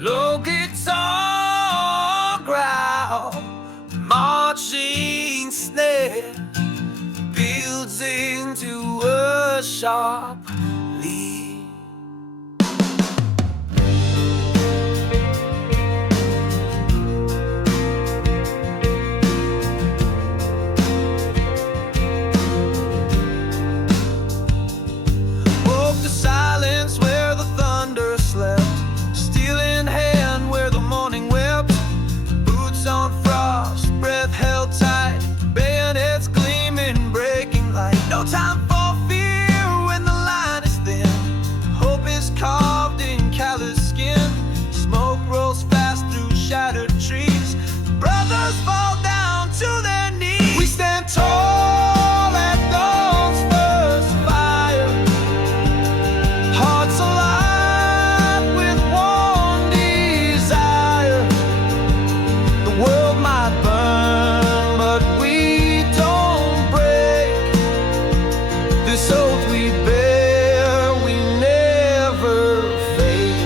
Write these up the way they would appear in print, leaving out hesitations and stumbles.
Low guitar growl, marching snare builds into a sharp lead. Woke the silence where the thunder slept, steel in hand where the morning wept, boots on frost, breath held tight, bayonets gleaming, breaking light. No time for fear when the line is thin, hope is carved in callous skin, smoke rolls fast through shattered trees, brothers fall down to their knees. We stand tall at dawn's first fire, hearts alive with one desire. The world might burn, but we don't break. This oath we bear, we never fake.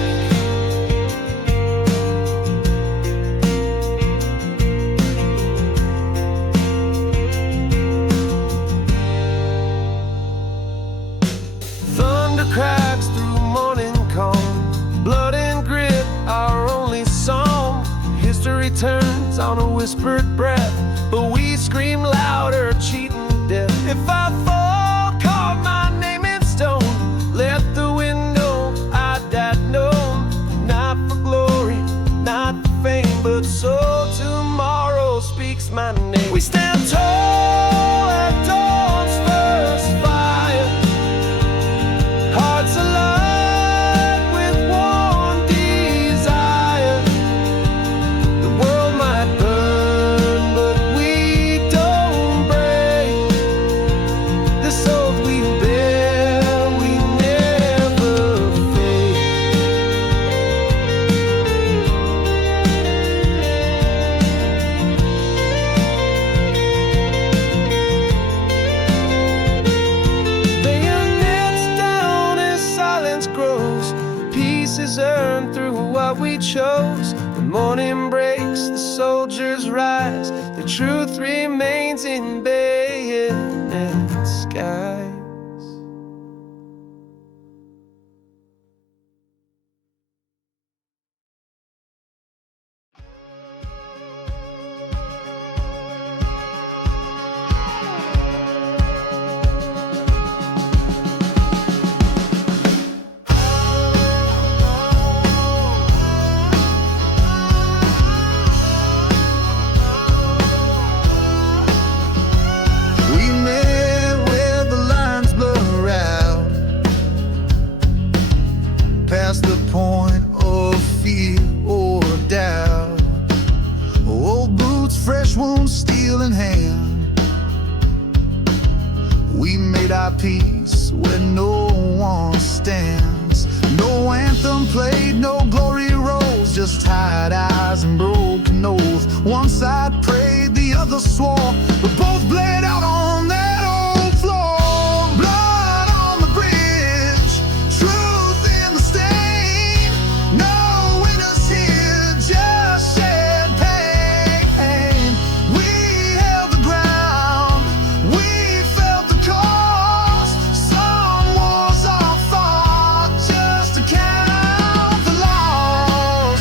Thunder cracks through morning calm, blood and grit our only song. History turns on a whispered breath, but we scream louder, cheating death. If I fall, carve my name in stone, let the wind know I died known. Not for glory, not for fame, but so tomorrow speaks my name. We stand tall at dawn's first fire, hearts alive with one desire. The world might burn, but we don't break. This oath we bear, we never fake. Bayonets down as silence grows, peace is earned through what we chose. When morning breaks, the soldiers rise, the truth remains in bayonet skies. We met where the lines blur out, past the point of fear or doubt. Old boots, fresh wounds, steel in hand. We made our peace where no one stands. No anthem played, no glory rolls, just tired eyes and broken oath. One side prayed, the other swore, but both bled out on that old floor. Blood on the bridge, truth in the stain. No winners here, just shed pain. We held the ground, we felt the cost. Some wars are fought just to count the loss.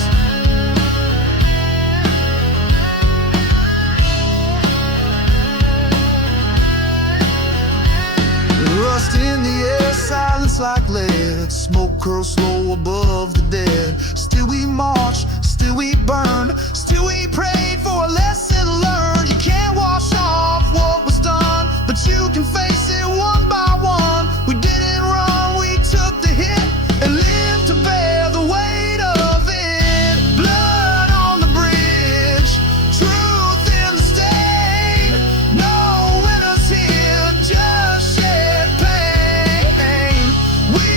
Rust in the air, silence like lead. Smoke curls slow above the dead. Still we marched, still we burned, still we prayed for a lesson learned. You can't wash off what was done, but you can face it one by one. We didn't run, we took the hit and lived to bear the weight of it. Blood on the bridge, truth in the stain. No winners here, just shed pain. We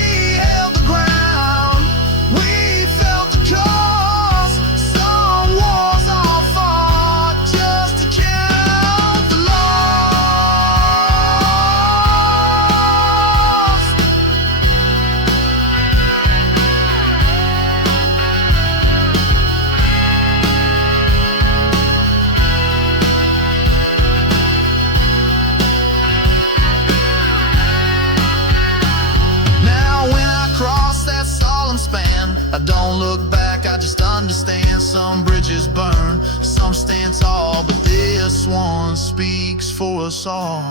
held the ground, we felt the cost. Some wars are fought I don't look back, I just understand. Some bridges burn, some stand tall, but this one speaks for us all.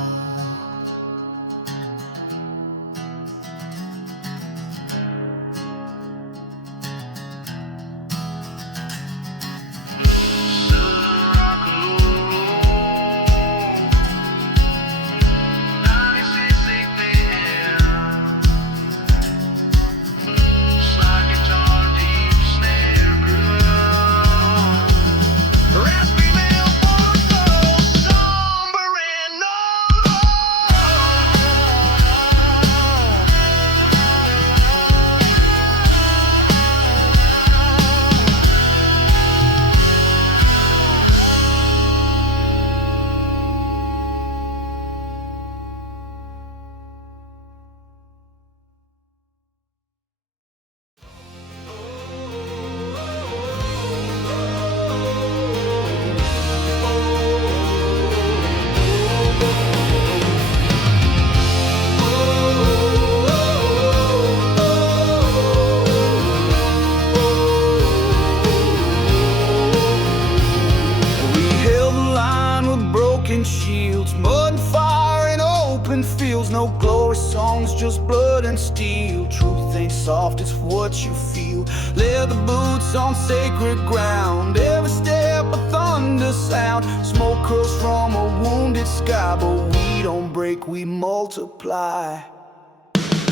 Shields, mud and fire and open fields. No glory songs, just blood and steel. Truth ain't soft, it's what you feel. Leather boots on sacred ground. Every step a thunder sound. Smoke curls from a wounded sky, but we don't break, we multiply.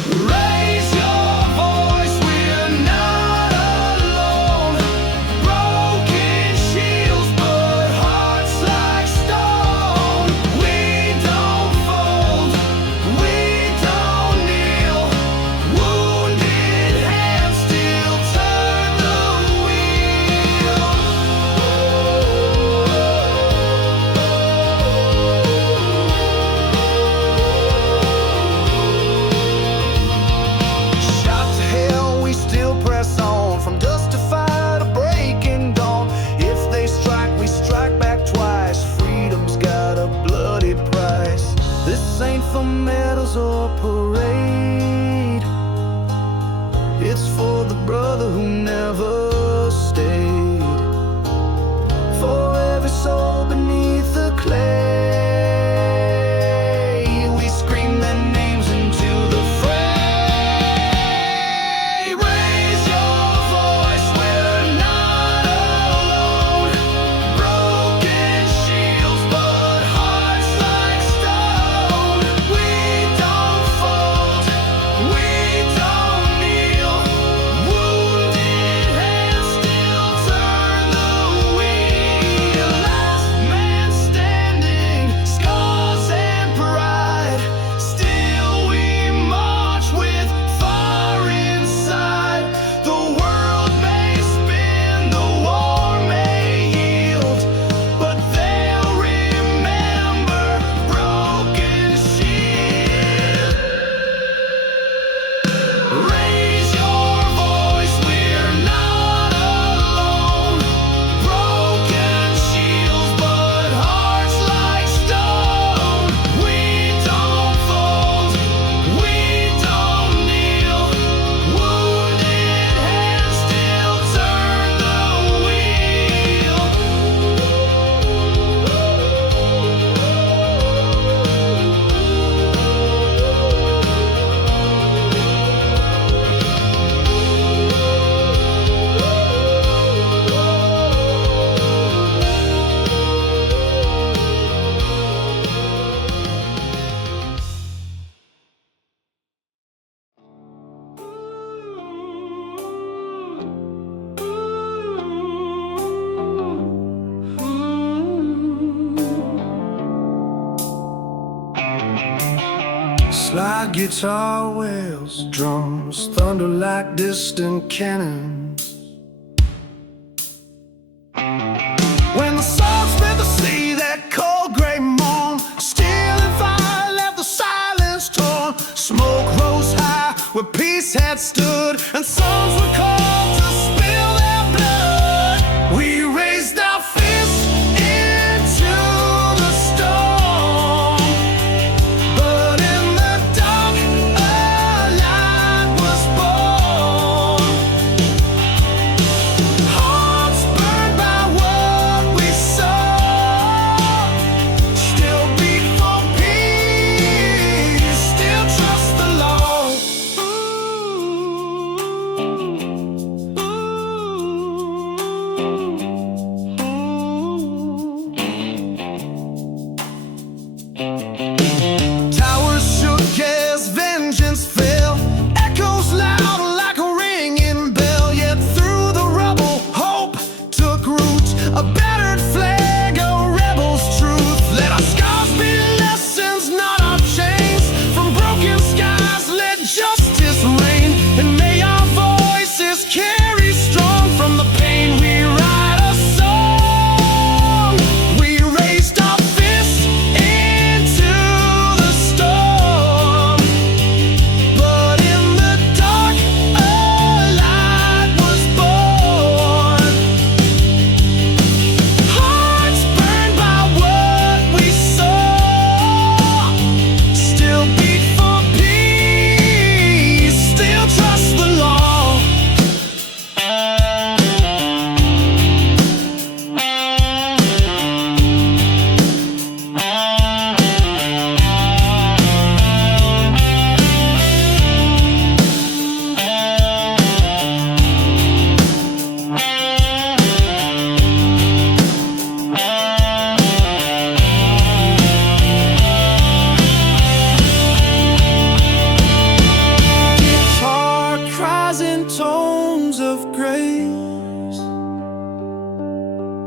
Raise your voice, we're not alone. Broken shields, but hearts like stone. We don't fold, we don't kneel. Wounded hands still turn the wheel. Shot to hell, we still press on. From dust to fire to breaking dawn. If they strike, we strike back twice. Freedom's got a bloody price. This ain't for medals or parade. It's for the brother who never stayed. For every soul beneath the clay, we scream their names into the fray. Raise your voice, we're not alone. Broken shields, but hearts like stone. We don't fold, we don't kneel. Wounded hands still turn the wheel. Last man standing, scars and pride. Still we march with fire inside. The world may spin, the war may yield, but they'll remember broken shield. Raise your voice, we're not alone. Broken shields, but hearts like stone. We don't fold, we don't kneel. Wounded hands still turn the wheel. Slide guitar wails, drums, thunder like distant cannons. When the sun split the sea, that cold gray morn, steel and fire left the silence torn. Smoke rose high where peace had stood, and sons were called to spill their blood. We raised our fists into the storm, but in the dark a light was born.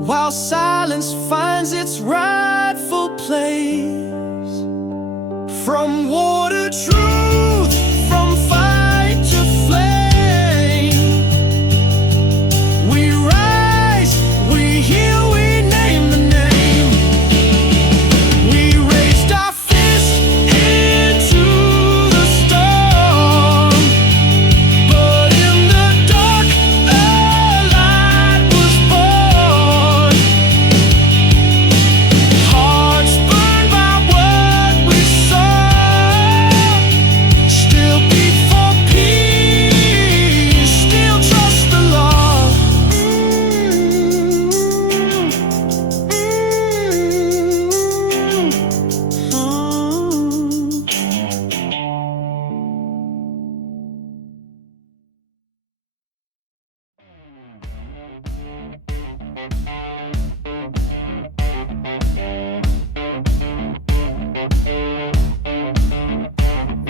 while silence finds its rightful place. From war to truth, from fight to flame, we rise, we heal, we name the name. We raised our fist into the storm, but in the dark a light was born. Hearts burned by what we saw, still beat for peace, still trust the law.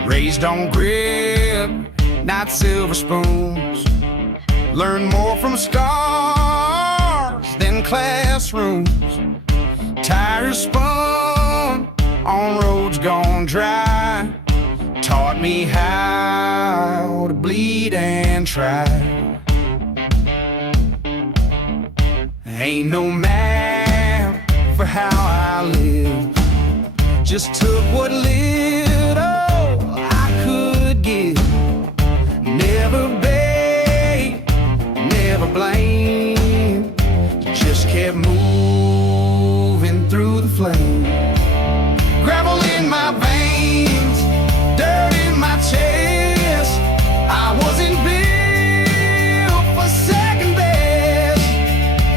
Raised on grit, not silver spoons. Learn more from scars than classrooms. Tires spun on roads gone dry, taught me how to bleed and try. Ain't no map for how I live, just took what little I could give. Never beg, never blame, just kept moving through the flame. Gravel in my veins, dirt in my chest. I wasn't built for second best.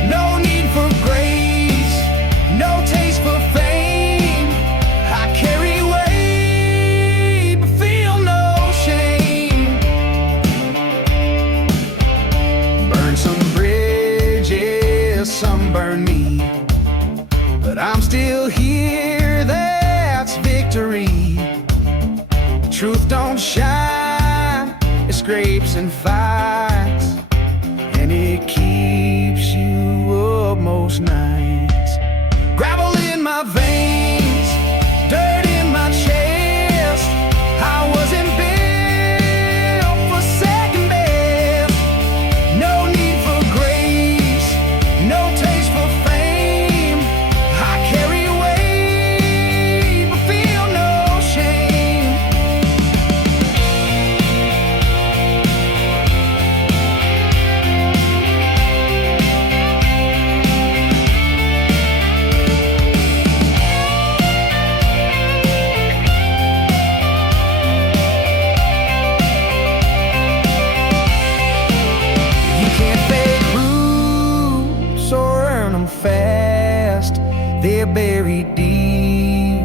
No need for grace, no taste for fame. I carry weight but feel no shame. Burn some bridges, some burn me, but I'm still here, that's victory. Truth don't shine, it scrapes and fights, and it keeps you up most nights. Gravel in my veins, dirt in my chest. I wasn't built for second best. No need for grace, no taste for fame. I carry weight but feel no shame. You can't fake roots or earn them fast. They're buried deep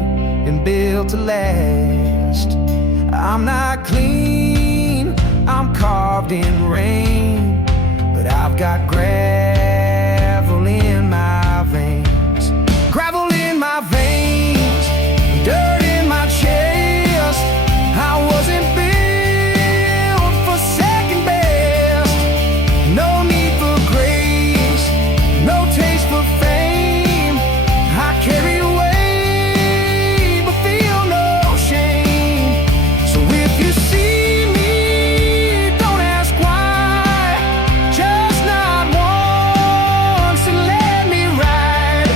and built to last. I'm not clean, I'm carved in rain, but I've got gravel in my veins. Gravel in my veins, dirt in my chest. I wasn't built for second best. No need for grace, no taste for fame. I carry weight but feel no shame. So if you see me, don't ask why. Just nod once and let me ride.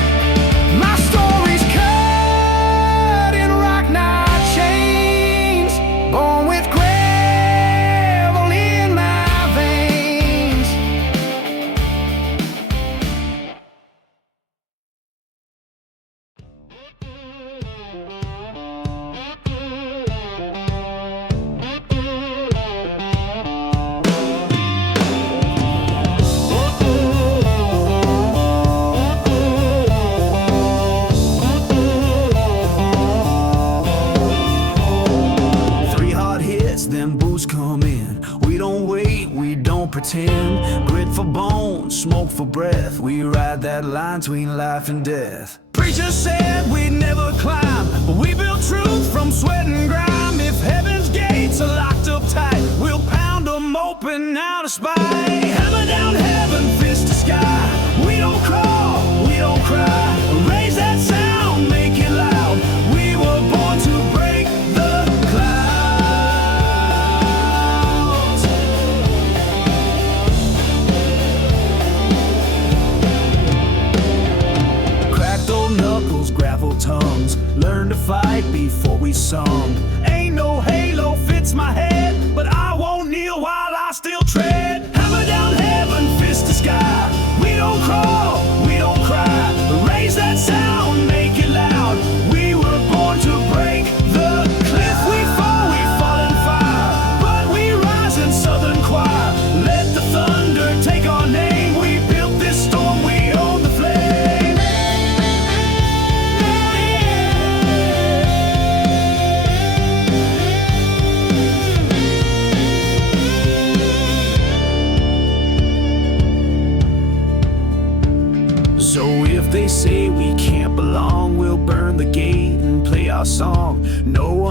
My story's cut in rock knot chains, born with gravel in my veins. Three hard hits, then booze come in. We don't wait, we don't pretend. Grit for bones, smoke for breath. We ride that line between life and death. Preacher said we'd never climb, but we built truth from sweat and grime. If heaven's gates are locked up tight, we'll pound them open out of spite. Hammer down heaven, fist to sky. We don't crawl,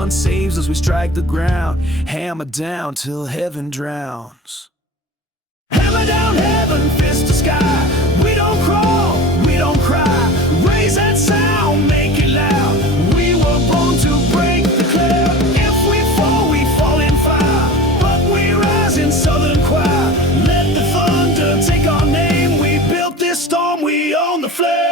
sun saves as we strike the ground. Hammer down till heaven drowns. Hammer down heaven, fist to sky. We don't crawl, we don't cry. Raise that sound, make it loud. We were born to break the cloud. If we fall in fire. But we rise in southern choir. Let the thunder take our name. We built this storm, we own the flame.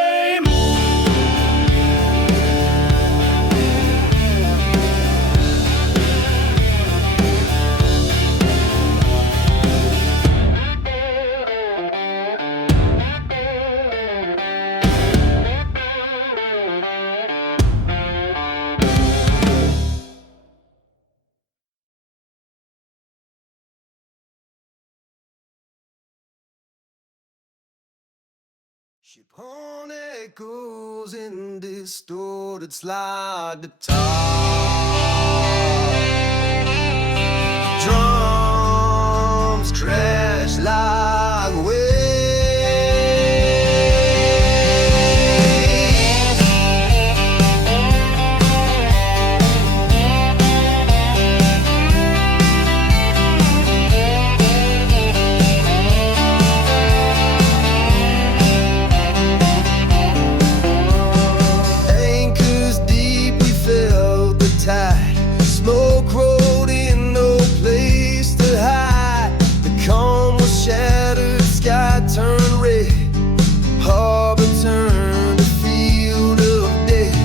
Ship on echoes in distorted slide to top. Drums crash like waves. Smoke rolled in, no place to hide. The calm was shattered, sky turned red. Harbor turned to field of death.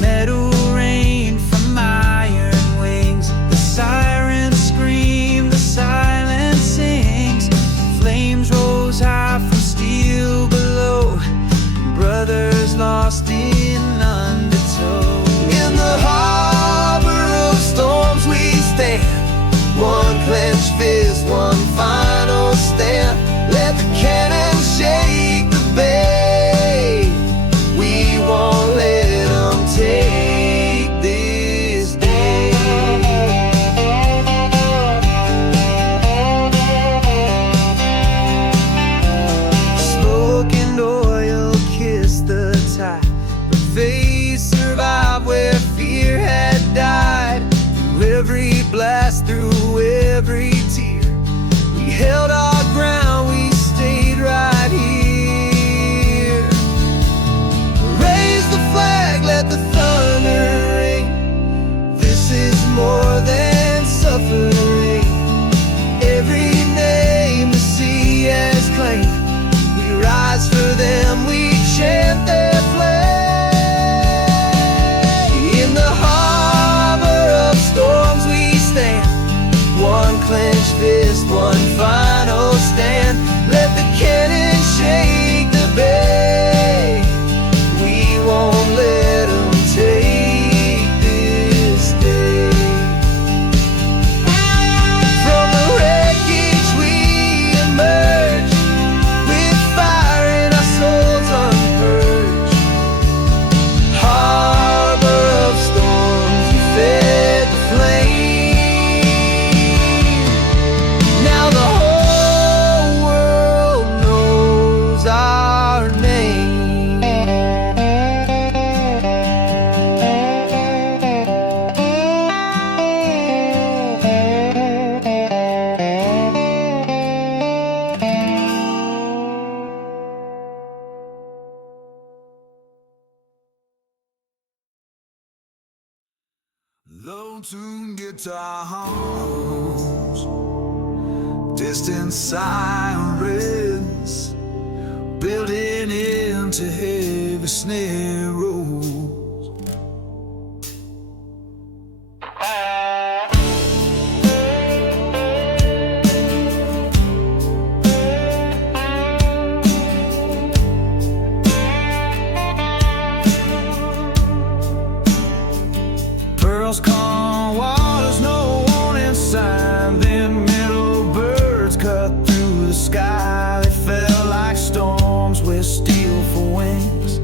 Metal rain from iron wings. The sirens scream, the silence sings. Flames rose high from steel below. Brothers lost in undertow. In the harbor of storms we stand. One clenched fist, one final stand. Let the cannon shake the bay. We won't let them take this day. Smoke and oil kiss the tide, but they survived where fear had died. Through every blast, through every tear, we held our ground, we stayed right here. Raise the flag, let the thunder ring. This is more than suffering. Every name the sea has claimed. We rise for them, we chant their flame. In the harbor of storms we stand. One clenched fist, one final stand. Let the cannon shake the bay. We won't let them take this day. From the wreckage we emerge, with fire in our souls unpurged. Harbor of storms, you fed the flame. Now the whole world knows our name. Low-tune guitar hums, distant sirens, building into heavy snare rolls. Pearls, calm waters, no warning sign. Then middle birds cut through the sky. They fell like storms with steel for wings.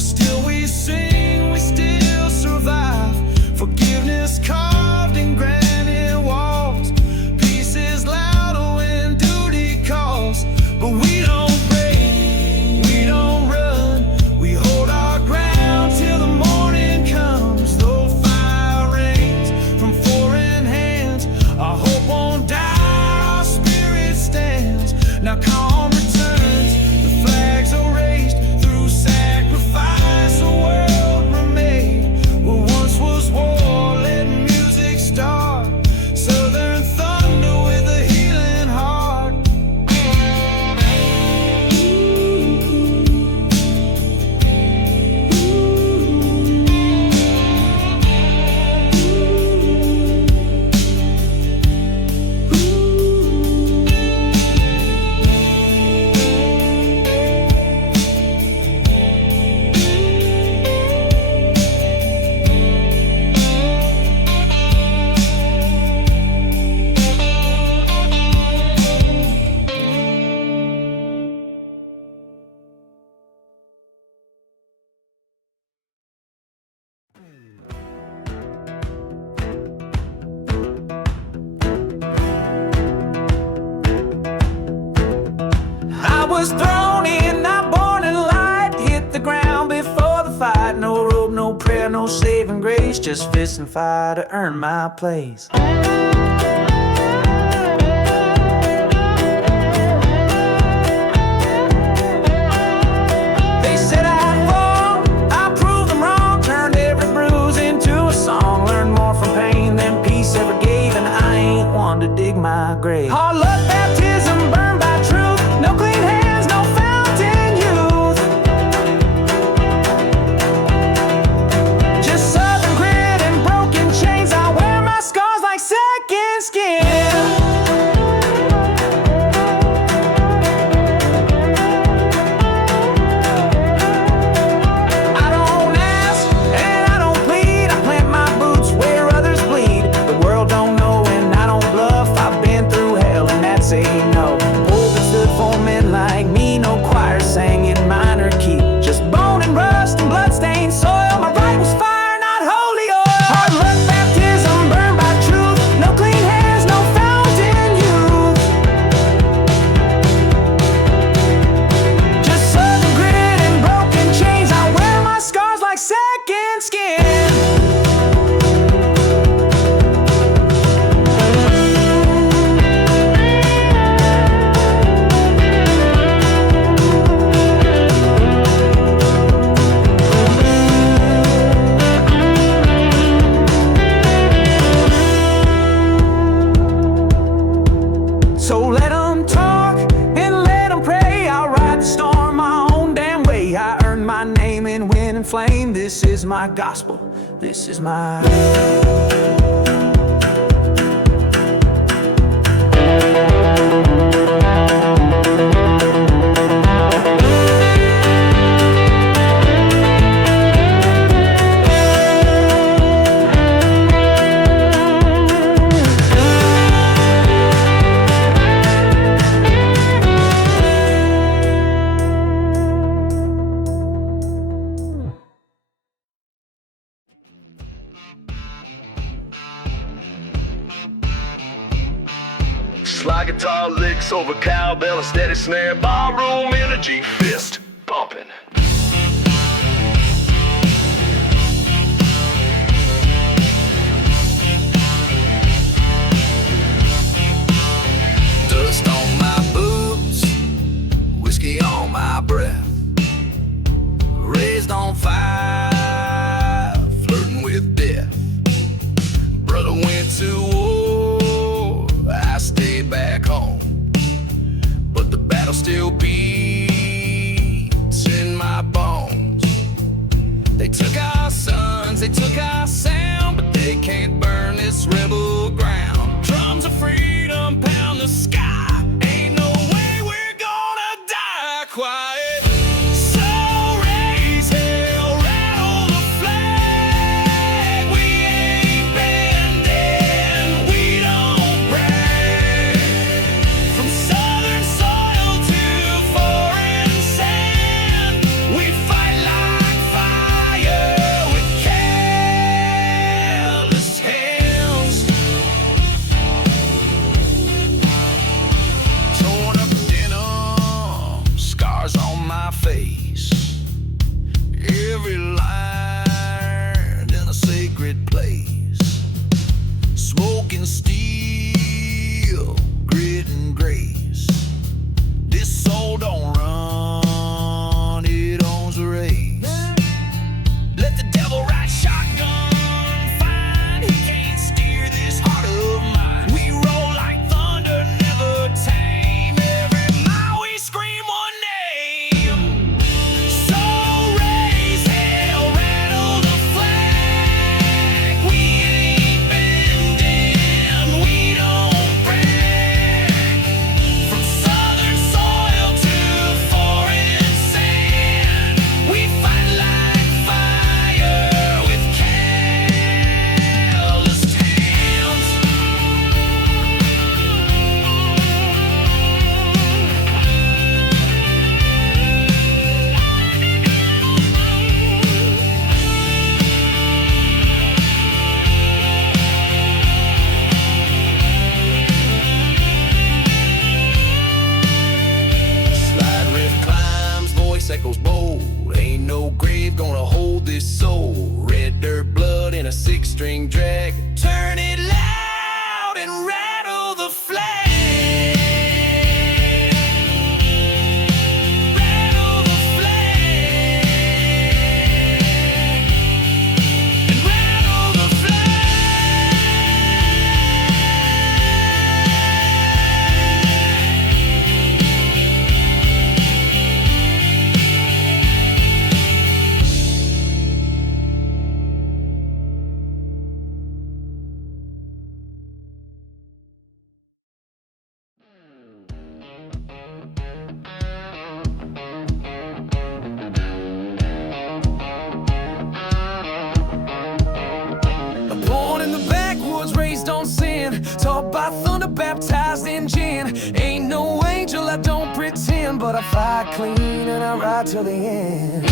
but still we sing, we still survive. Forgiveness carved in granite walls. Peace is louder when duty calls, but we don't break, we don't run. We hold our ground till the morning comes. Though fire rains from foreign hands, our hope won't die, our spirit stands. Now calm returns, the flags are raised. Through sacrifice, a world remade. What once was war, let music start. Southern thunder with a healing heart. I was thrown in, not born in light. Hit the ground before the fight. No robe, no prayer, no saving grace. Just fist and fire to earn my place. They said I'd fall, I proved them wrong. Turned every bruise into a song. Learned more from pain than peace ever gave, and I ain't one to dig my grave. Hard luck, baptism, burned by truth. No clean hands, no fountain youth. Just southern grit and broken chains. I wear my scars like second skin. I don't ask and I don't plead. I plant my boots where others bleed. The world don't know and I don't bluff. I've been through hell and that's a no. Pulpit stood for men like me. No choir sang in minor key. Just bone and rust and bloodstained soil. My right was fire, not holy oil. Hard luck, baptism, burned by truth. No clean hands, no fountain youth. Just southern grit and broken chains. I wear my scars like second skin. So let 'em talk and let 'em pray. I'll ride the storm my own damn way. I earned my name in wind and flame. This is my gospel. This is my... Slide guitar licks over cowbell and steady snare. Ballroom energy, fist bumping. Dust on my boots, whiskey on my breath. Raised on fire, flirting with death. Brother went to war, I stayed back home. But the battle still beats in my bones. They took our sons, they took our sound, but they can't burn this rebel ground. Drums of freedom pound the sky. Ain't no way we're gonna die quiet. So raise hell, rattle the flag. We ain't bending, we don't break. From southern soil to foreign sand, we fight like slave gonna hold this soul. Red dirt blood in a 6-string drag. Turn it loud and rattle the flag. Rattle the flag. And rattle the born in the backwoods, raised on sin, taught by thunder, baptized in gin. Ain't no angel, I don't pretend, but I fight clean and I ride till the end.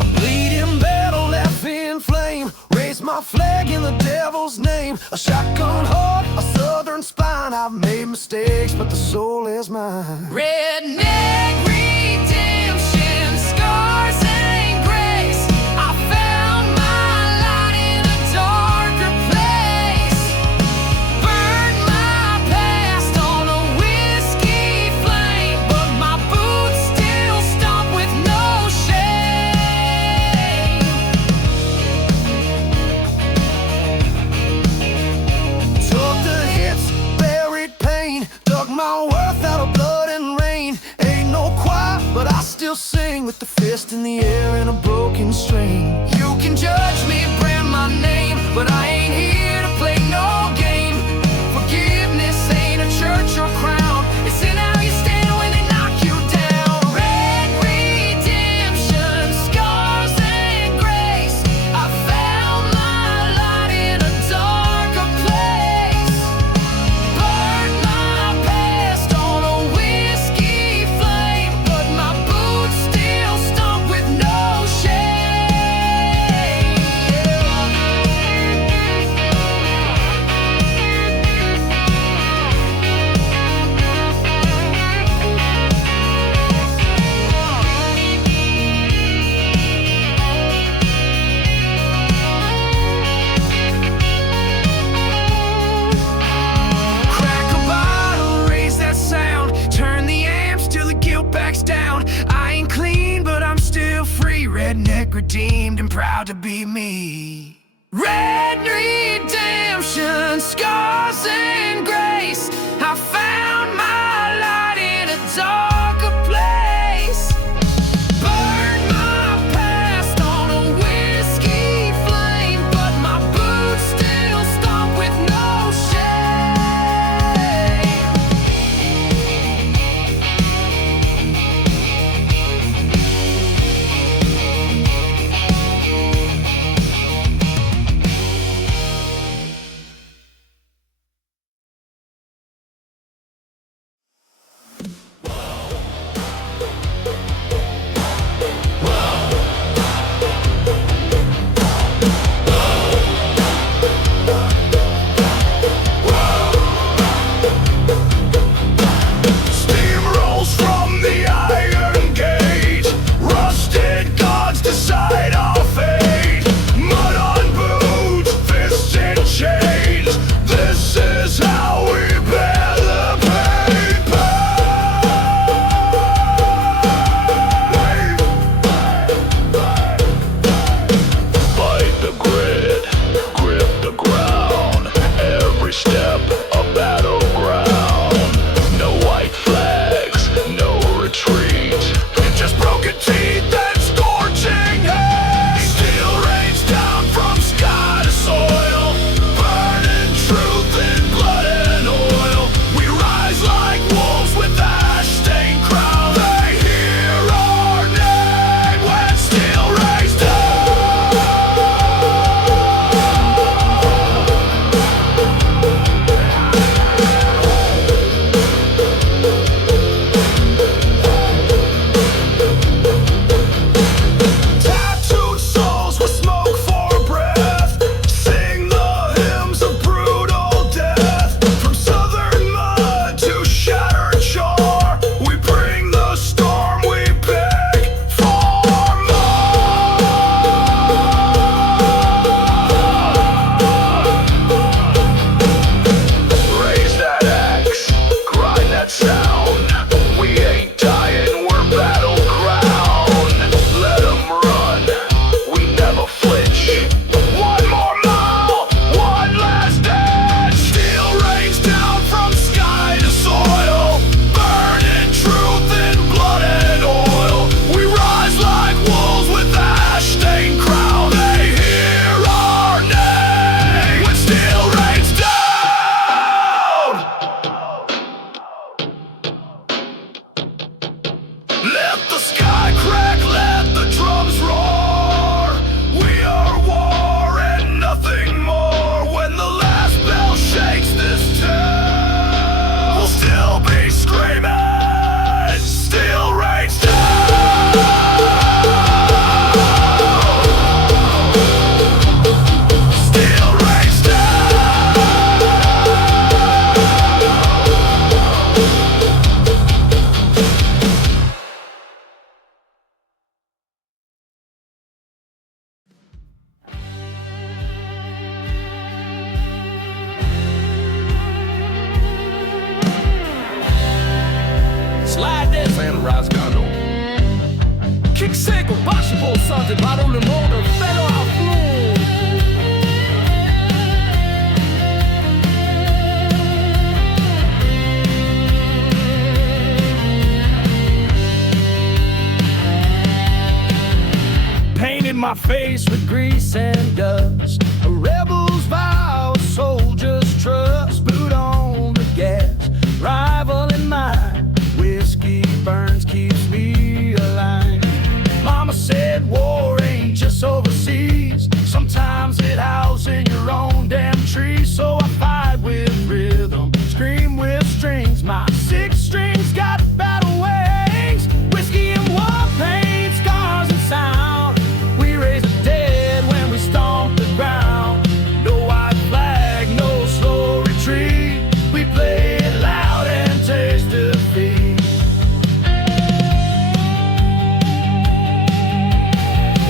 A bleeding battle left in flame, raise my flag in the devil's name. A shotgun heart, a southern spine. I've made mistakes, but the soul is mine. Redneck redemption, scars and grace. I found my light in a darker place. Burned my past on a whiskey flame, but my boots still stomp with no shame. Took the hits, buried pain, dug my worth out of blood and rain. Ain't no quiet, but I still sing with the fist in the air and a broken string. You can judge me, brand my name, but I ain't here to play no game. Forgiveness ain't a church or crown, it's in how you stand when they knock you down. Red redemption, scars and grace. I found my light in a darker place. Burned my past on a whiskey flame, but my boots still stomp with no shame. Crack a bottle, raise that sound, turn the amps till the guilt backs down. I ain't clean, but I'm still free. Redneck redeemed and proud to be me. Red redemption, scars and grace. I found my light in a darker place. Burned my past on a whiskey flame, but my boots still stomp with no shame. Steam rolls from the iron gate. Rusted gods decide our fate. Mud on boots, fists in chains. This is how we bear the pain. Fight the grid, grip the ground. Every step a battleground. No white flags, no retreat. Just broken teeth and scorching heat. Steel rains down from sky to soil, burning truth in blood and oil. We rise like wolves with ash-stained crown. They hear our name when steel rains down. tes paroles, le monde fait leur affront. Painted my face with grease and dust, a rebel's vow, a soldier's trust, boot on the gas, rival in mind, whiskey burns, keeps me alive. Mama said war ain't just overseas, sometimes it howls in your own damn tree. So I fight with rhythm, scream with strings, my six strings got battle wings, whiskey and war paint, scars and sound. We raise the dead when we stomp the ground. No white flag, no slow retreat, we play it loud and taste defeat.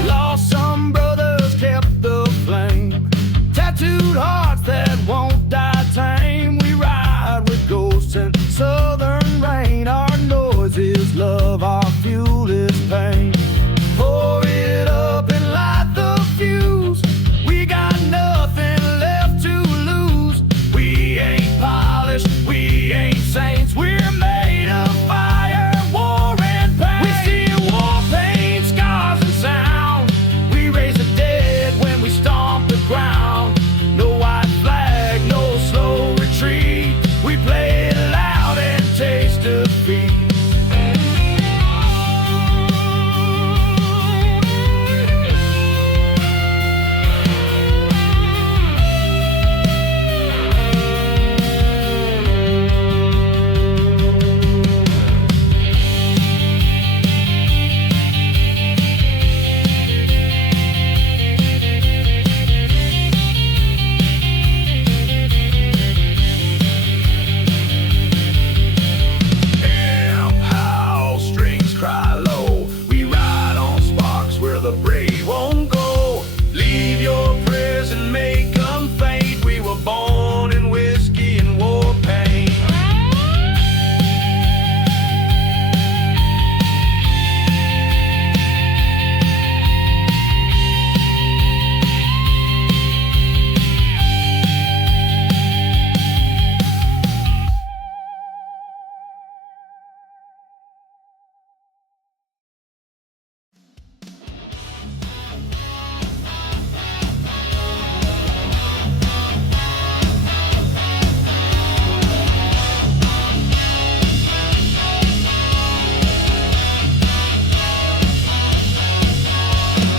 Lost some brothers, kept the flame, tattooed hearts that won't die tame. We ride with ghosts and southern rain, our noise is love, our fuel is pain. Pour it up and light the fuse, we got nothing left to lose. We ain't polished, we ain't saints, we're made of fire, war and pain. We see war paint, scars and sound, we raise the dead when we stomp the ground. No white flag, no slow retreat, we play it loud and taste defeat. Amp howl, strings cry low, we ride on sparks where the brave won't go. Leave your prayers and make them faint, we were born in whiskey and war paint.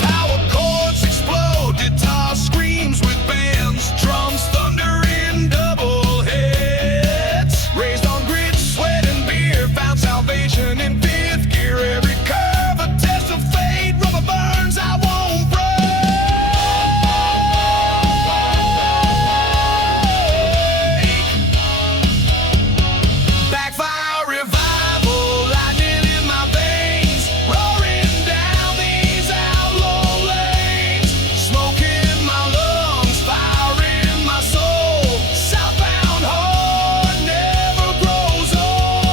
Power chords explode, guitar screams with bands, drums thunder in double hits. Raised on grit, sweat and beer, found salvation in fifth gear. Every curve a test of fate, rubber burns, I won't break. Backfire revival, lightning in my veins, roaring down these outlaw lanes. Smoke in my lungs, fire in my soul. Southbound heart never grows old.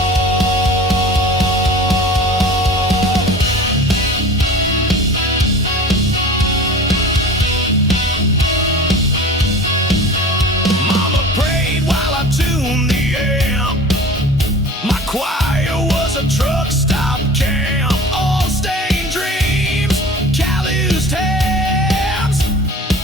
Mama prayed while I tuned the amp. My choir was a truck stop camp. All stained dreams, calloused hands,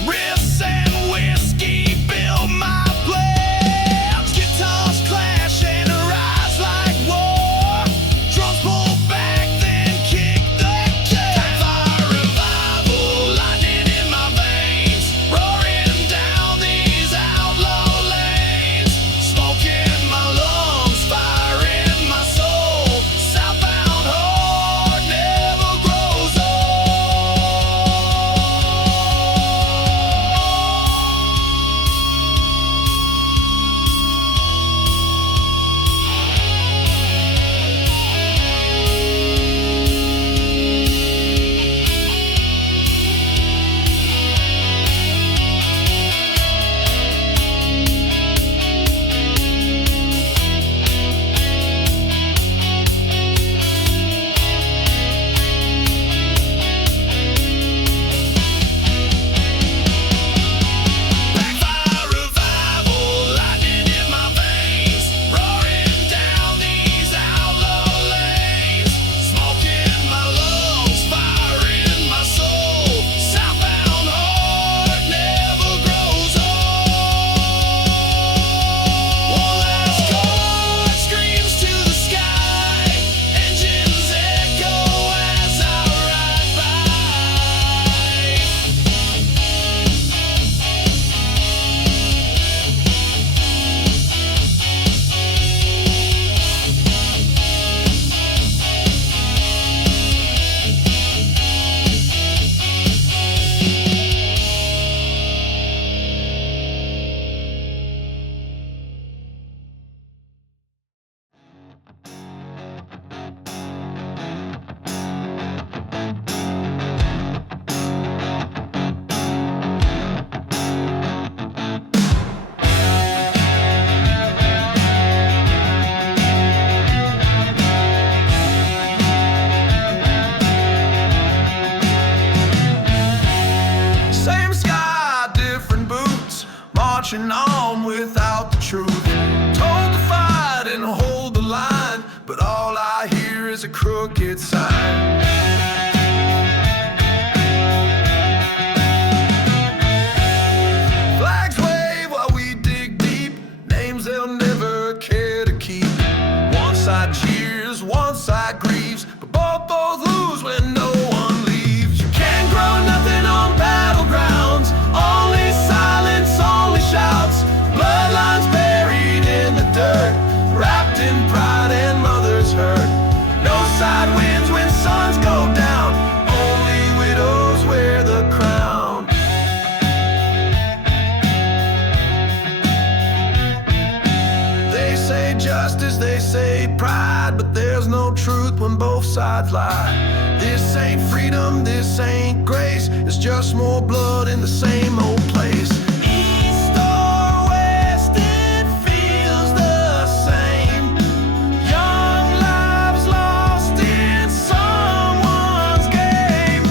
riffs and whiskey build my plans. Guitars clash and rise like war. Drums pull back, then kick the can. Backfire revival, lightning in my veins, roaring down these outlaw lanes. Smoke in my lungs, fire in my soul. dreams they'll never care to keep. One side cheers, one side grieves, but both lose when no one leaves. You can't grow nothing on battlegrounds, only silence, only shouts. Bloodlines buried in the dirt, wrapped in pride and mother's hurt. No side wins when sons go down, only widows wear the crown. They say justice, they say pride, but there's no truth when both sides lie. This ain't freedom, this ain't grace, it's just more blood in the same old place. East or west, it feels the same. Young lives lost in someone's game.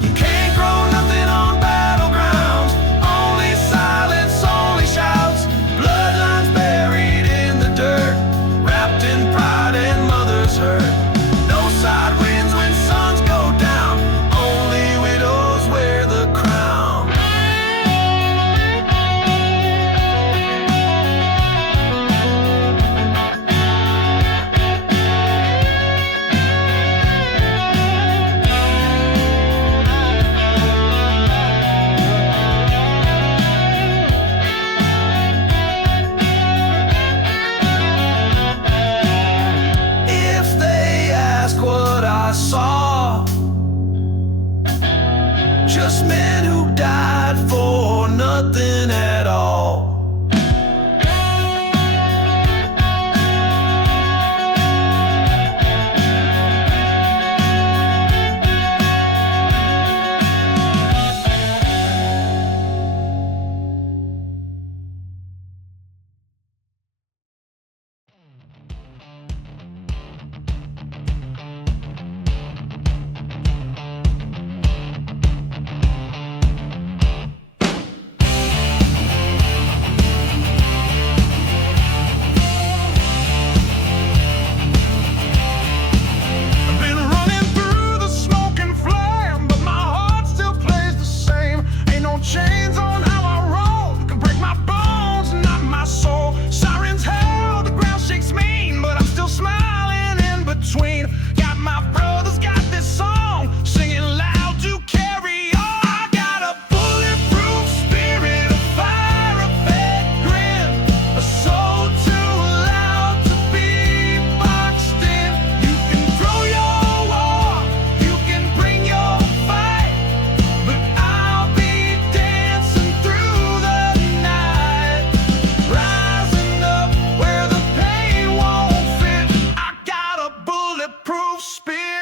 You can't grow nothing on battlegrounds, only silence, only shouts. Bloodlines buried in the dirt, wrapped in pride and mother's hurt. No side wins when sons go down, only widows wear the crown. If they ask what I saw, just men who died for nothing at all. I've been running through the smoking flame, but my heart still plays the same. Ain't no chains on how I roll, can break my bones, not my soul. Sirens howl, the ground shakes mean, but I'm still smiling in between. Got my brothers, got this song, singing loud to carry on. I got a bulletproof spirit, a fire, a fed grin, a soul too loud to be boxed in. You can throw your war, you can bring your fight, but I'll be dancing through the night, rising up where the pain won't fit. I got a bulletproof spirit.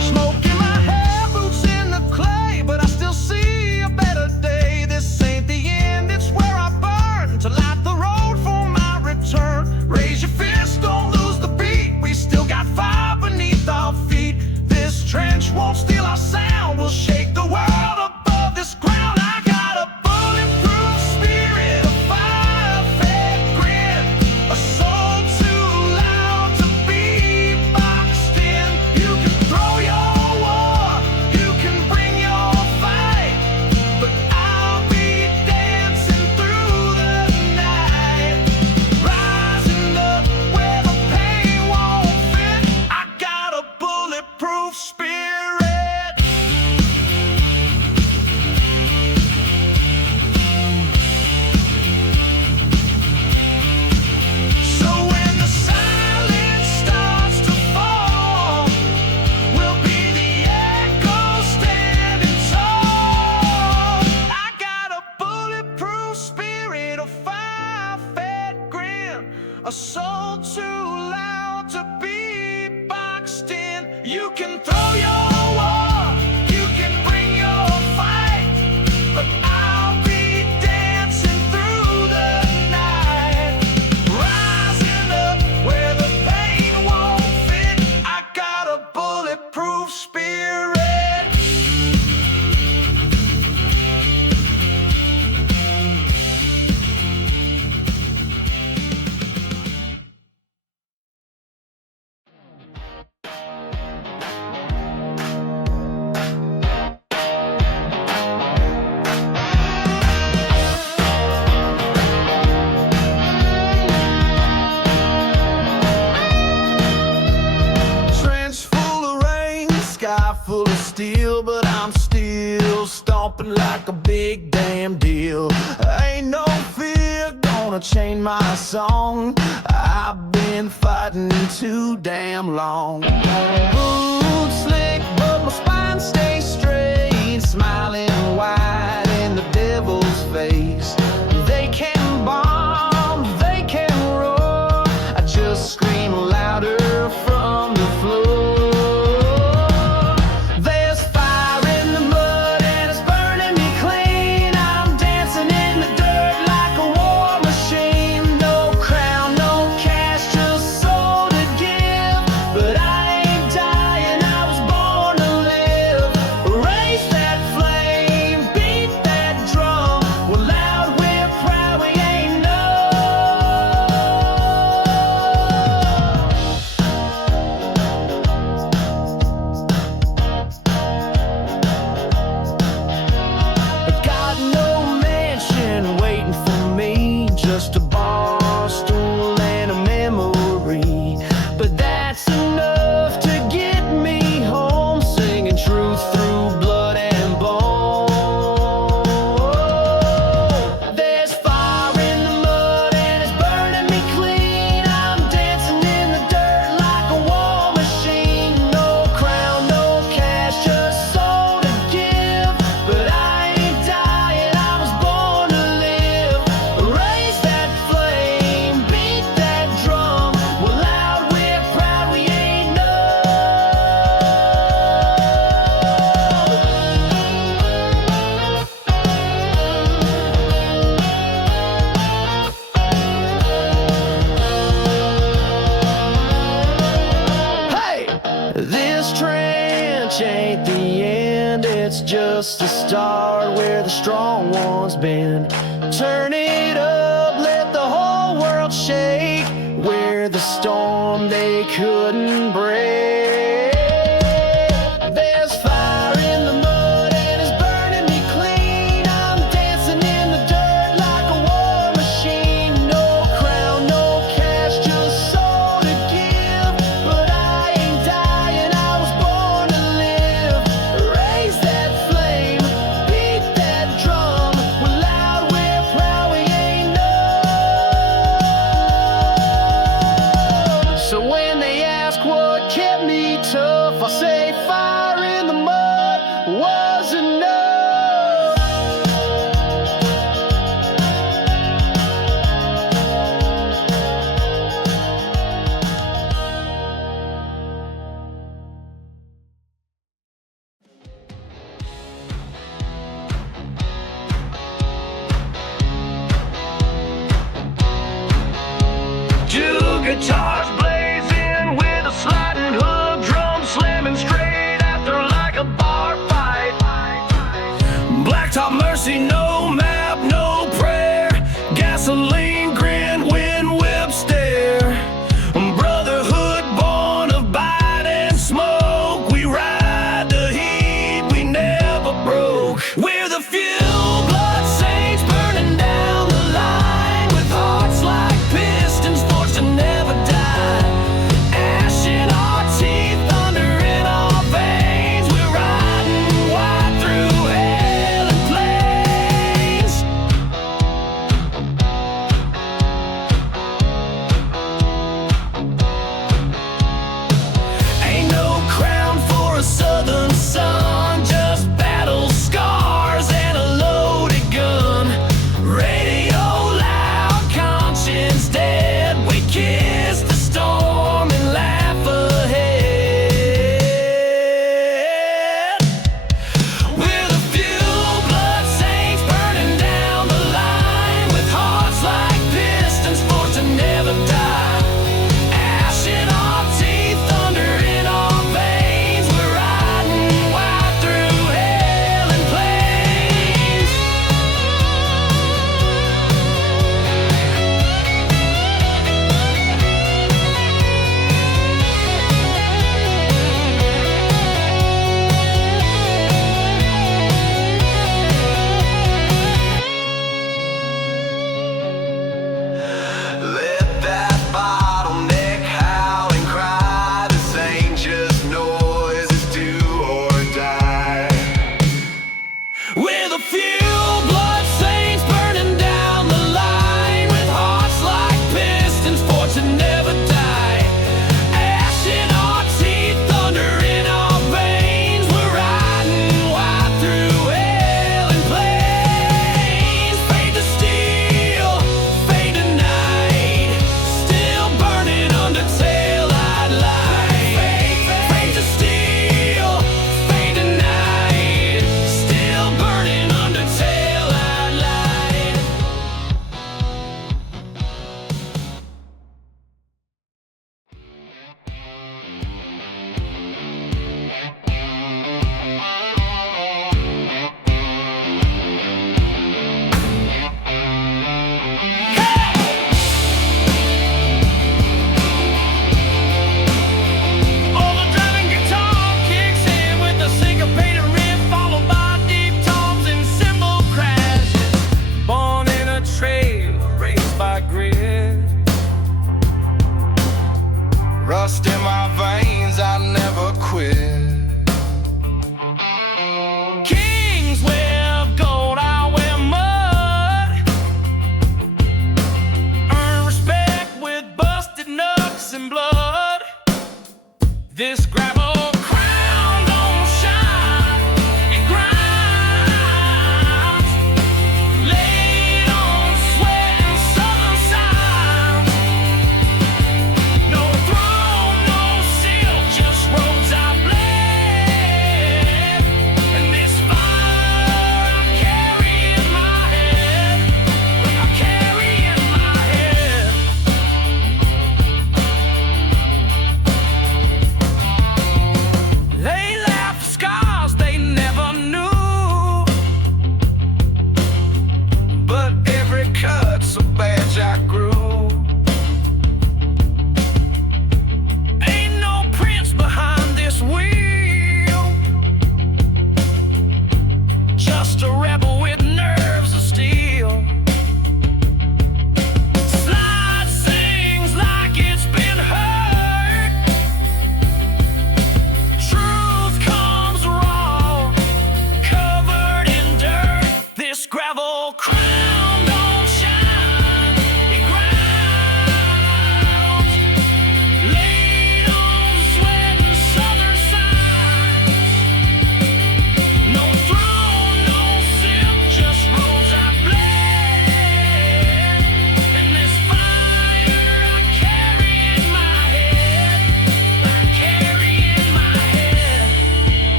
Smoke in my hair, boots in the clay, but I still see a better day. This ain't the end, it's where I burn to light the road for my return. Raise your fist, don't lose the beat. We still got fire beneath our feet. This trench won't steal our sound. We'll shake the world above this ground. I got a bulletproof spirit, a fire-fed grin, a soul too loud to be boxed in. You can throw your war, you can bring your fight, but I'll be dancing through the night, rising up where the pain won't fit. I got a bulletproof spirit. of steel, but I'm still stomping like a big damn deal. Ain't no fear gonna change my song. I've been fighting too damn long. Boots slick, but my spine stays straight, smiling wide in the devil's face. They can bomb, they can roar, I just scream louder from the floor. There's fire in the mud and it's burning me clean. I'm dancing in the dirt like a war machine. No crown, no cash, just soul to give. But I ain't dying, I was born to live. Raise that flame, beat that drum. We're loud, we're proud, we ain't no. Got no mansion waiting for me, just a bar stool and a memory. But that's enough to get me home, singing truth through blood and bone. There's fire in the mud and it's burning me clean. I'm dancing in the dirt like a war machine. No crown, no cash, just soul to give. But I ain't dying, I was born to live. Raise that flame, beat that drum. We're loud, we're proud, we ain't no. Hey, this trench ain't the end, it's just the start where the strong ones bend. Turn it up, let the whole world shake, where the storm they couldn't break. There's fire in the mud and it's burning me clean. I'm dancing in the dirt like a war machine. No crown, no cash, just soul to give. But I ain't dying, I was born to live. Raise that flame, beat that drum. We're loud, we're proud, we ain't no. So when they ask what kept me tough, I say fire in the mud was enough. Two guitars blazing with a sliding hook, drum slamming straight after like a bar fight. Blacktop Mercy, no map, no prayer. Gasoline grin, wind whip stare. Brotherhood born of bite and smoke. We ride the heat, we never broke. We're the few blood saints burning down the line with hearts like pistons forged to never die. Ash in our teeth, thunder in our veins. We're riding wide through hell and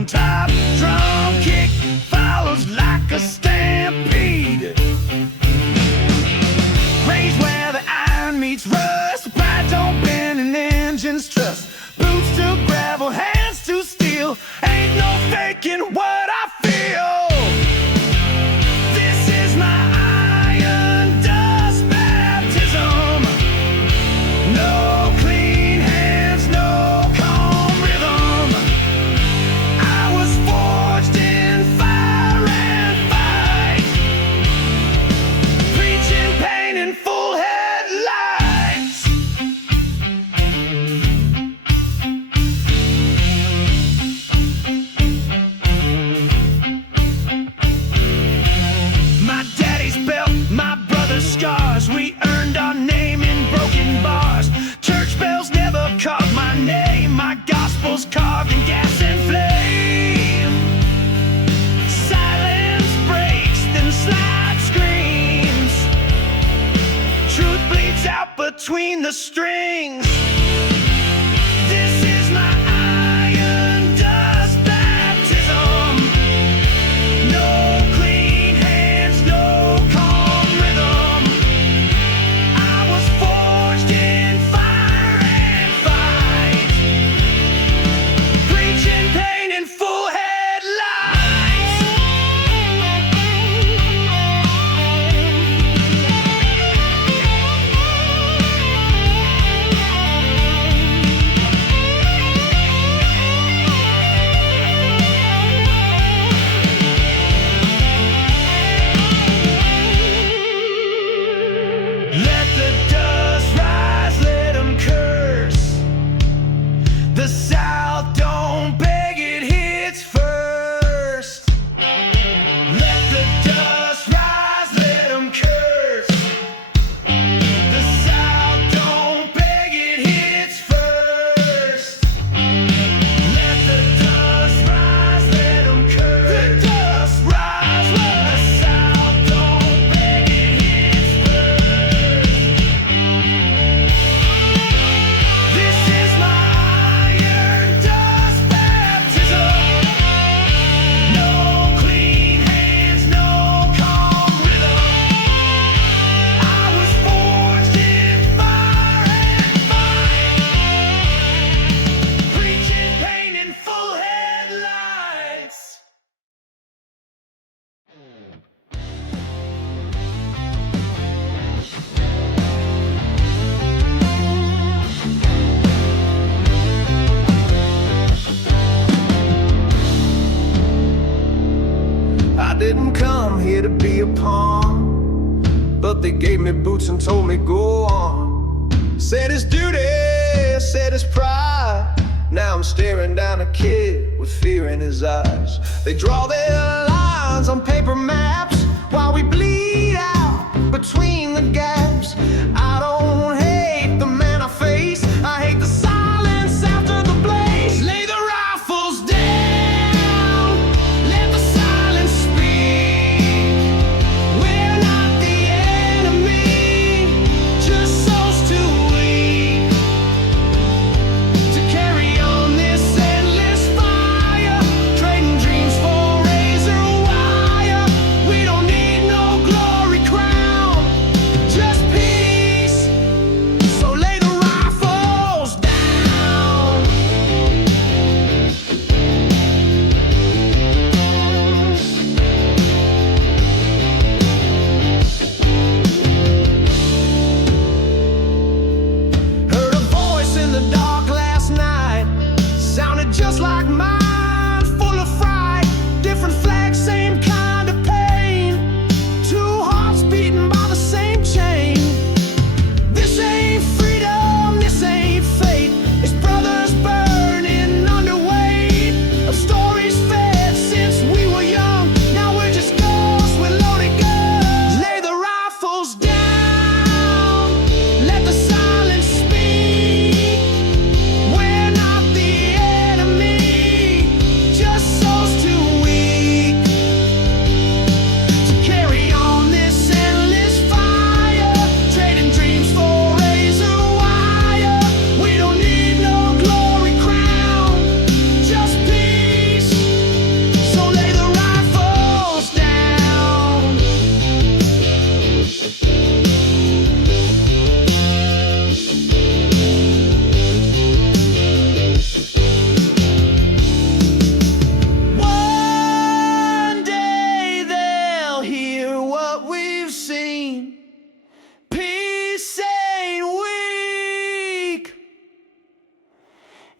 on top. Drum kick follows like a stampede. Raised where the iron meets rust. Pride don't bend and engines trust. Boots to gravel, hands to steel. Ain't no faking what I feel. This is my iron dust baptism. No clean hands, no calm rhythm. I was forged in fire and fight, preaching pain in full headlights. My daddy's belt, my brother's scars. We earned our name in broken bars. Church bells never called my name. My gospel's carved in gas and flame. Silence breaks, then slide screams. Truth bleeds out between the strings. This is my iron dust baptism. No clean hands, no calm rhythm. I was forged in fire and fight, preaching pain in full headlights. Let the dust rise, let 'em curse. The South don't beg, it hits first. Let the dust rise, let 'em curse. The South don't beg, it hits first. Let the dust rise, let 'em curse. The dust rise, let the South don't beg, it hits first. This is my iron dust baptism. No clean hands, no calm rhythm. I was forged in fire and fight, preaching pain in full headlights. I didn't come here to be a pawn, but they gave me boots and told me go on. Said it's duty, said it's pride. Now I'm staring down a kid with fear in his eyes. They draw their lines on paper maps while we bleed out between the gaps. I don't hate the man I face, I hate the silence after the blaze. Lay the rifles down, let the silence speak. We're not the enemy, just souls too weak to carry on this endless fire, trading dreams for razor wire. We don't need no glory.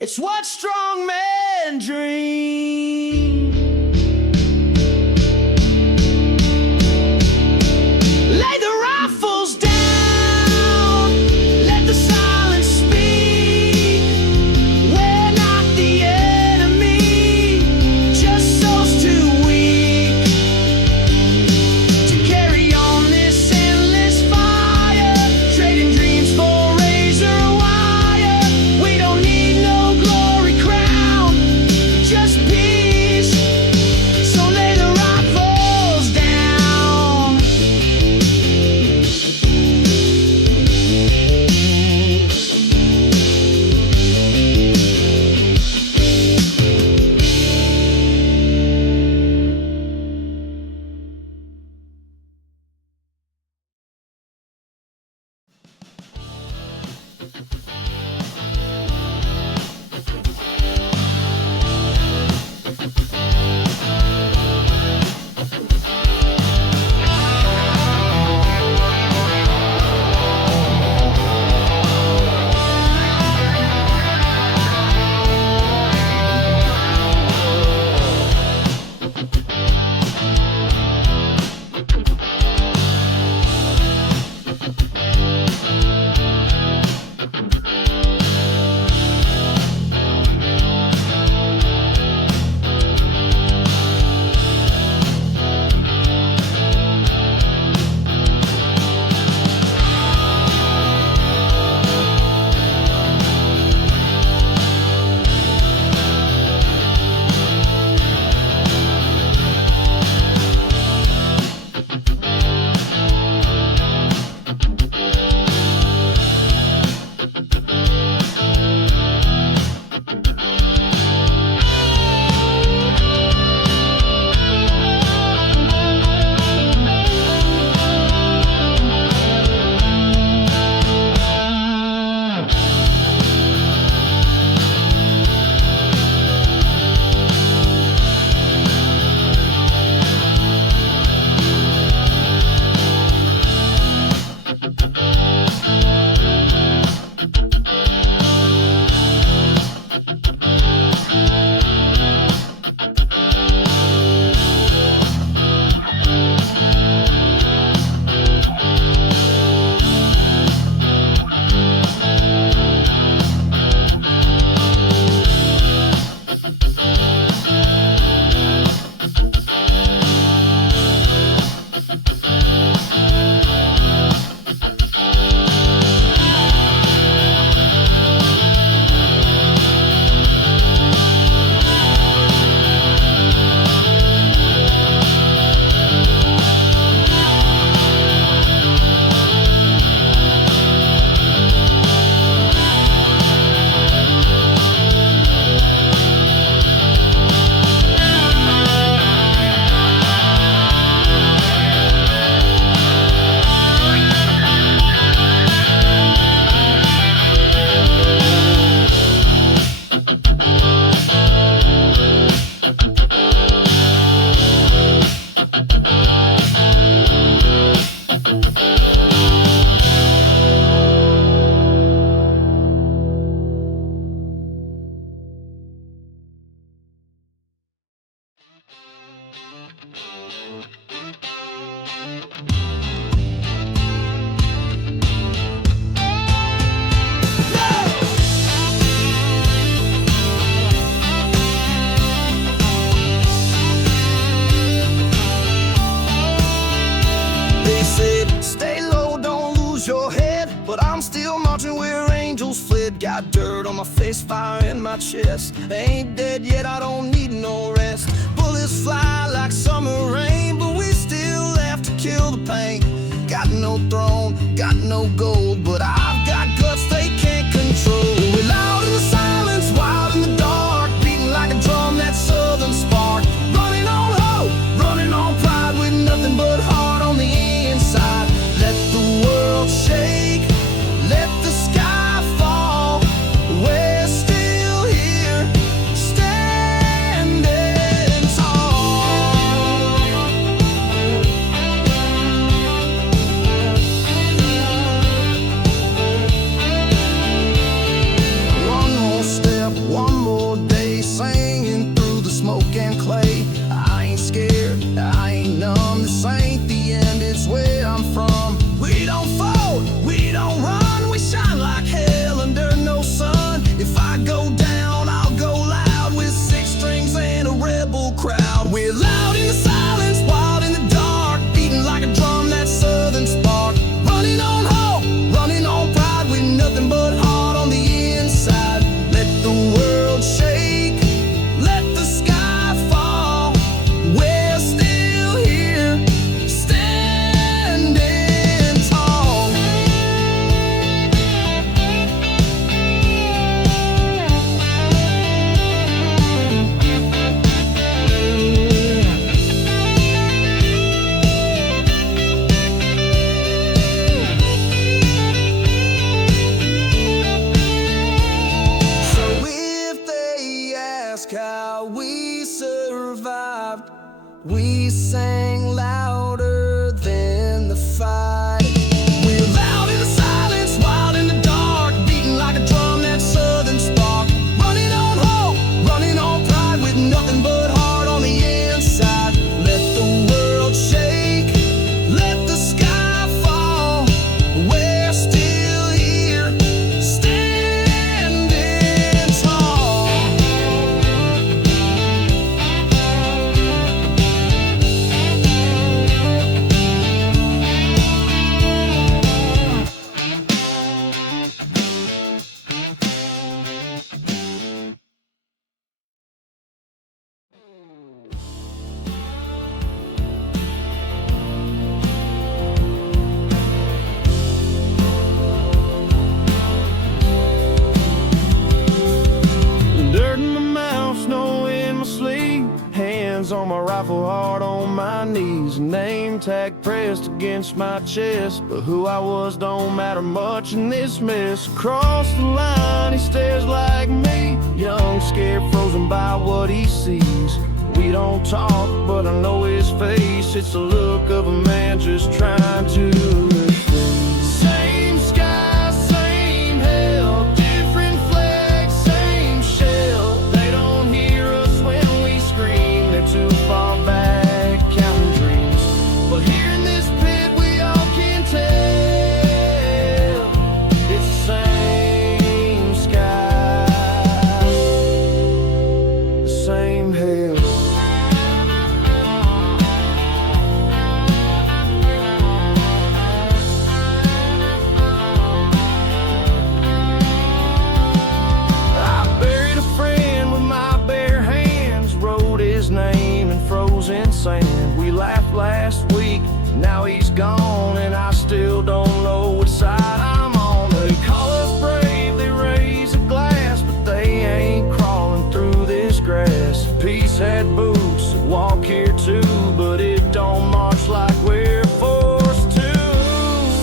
It's what strong men dream. Lay the rifles down, let the silence speak. We're not the enemy, just souls too weak to carry on this endless fire, trading dreams for razor wire. We don't need no glory crown, just peace. So lay the rifles down. They said, stay low, don't lose your head. But I'm still marching where angels fled. Got dirt on my face, fire in my chest. I ain't dead yet, I don't need no rest. Bullets fly like summer rain, but we still have to kill the pain. Got no throne, got no gold, but I've got guts they can't control. We're loud in the silence, wild in the dark, beating like a drum, that southern spark. Running on hope, running on pride, with nothing but heart on the inside. Let the world shake, let the sky fall. We're still here, standing tall. He's a name tag pressed against my chest, but who I was don't matter much in this mess. Across the line he stares like me, young, scared, frozen by what he sees. We don't talk, but I know his face. It's the look of a man just trying to live free. Same sky, same hell, different flag, same shell. They don't hear us when we scream. They're too far back, counting dreams. But here in this pit we all can tell it's the same sky, the same hell. Sand. We laughed last week, now he's gone, and I still don't know what side I'm on. They call us brave, they raise a glass, but they ain't crawling through this grass. Peace had boots that walk here too, but it don't march like we're forced to.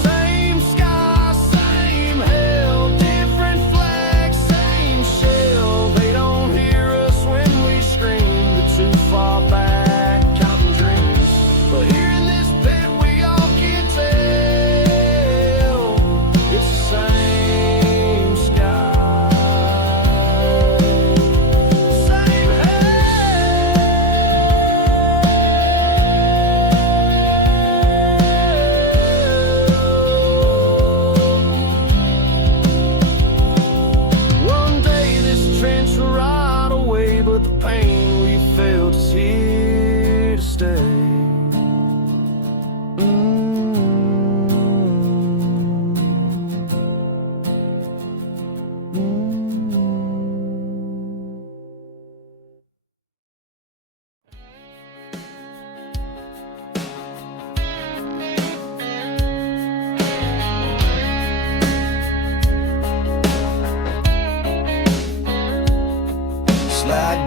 Same sky, same hell, different flag, same shell. They don't hear us when we scream, they're too far back.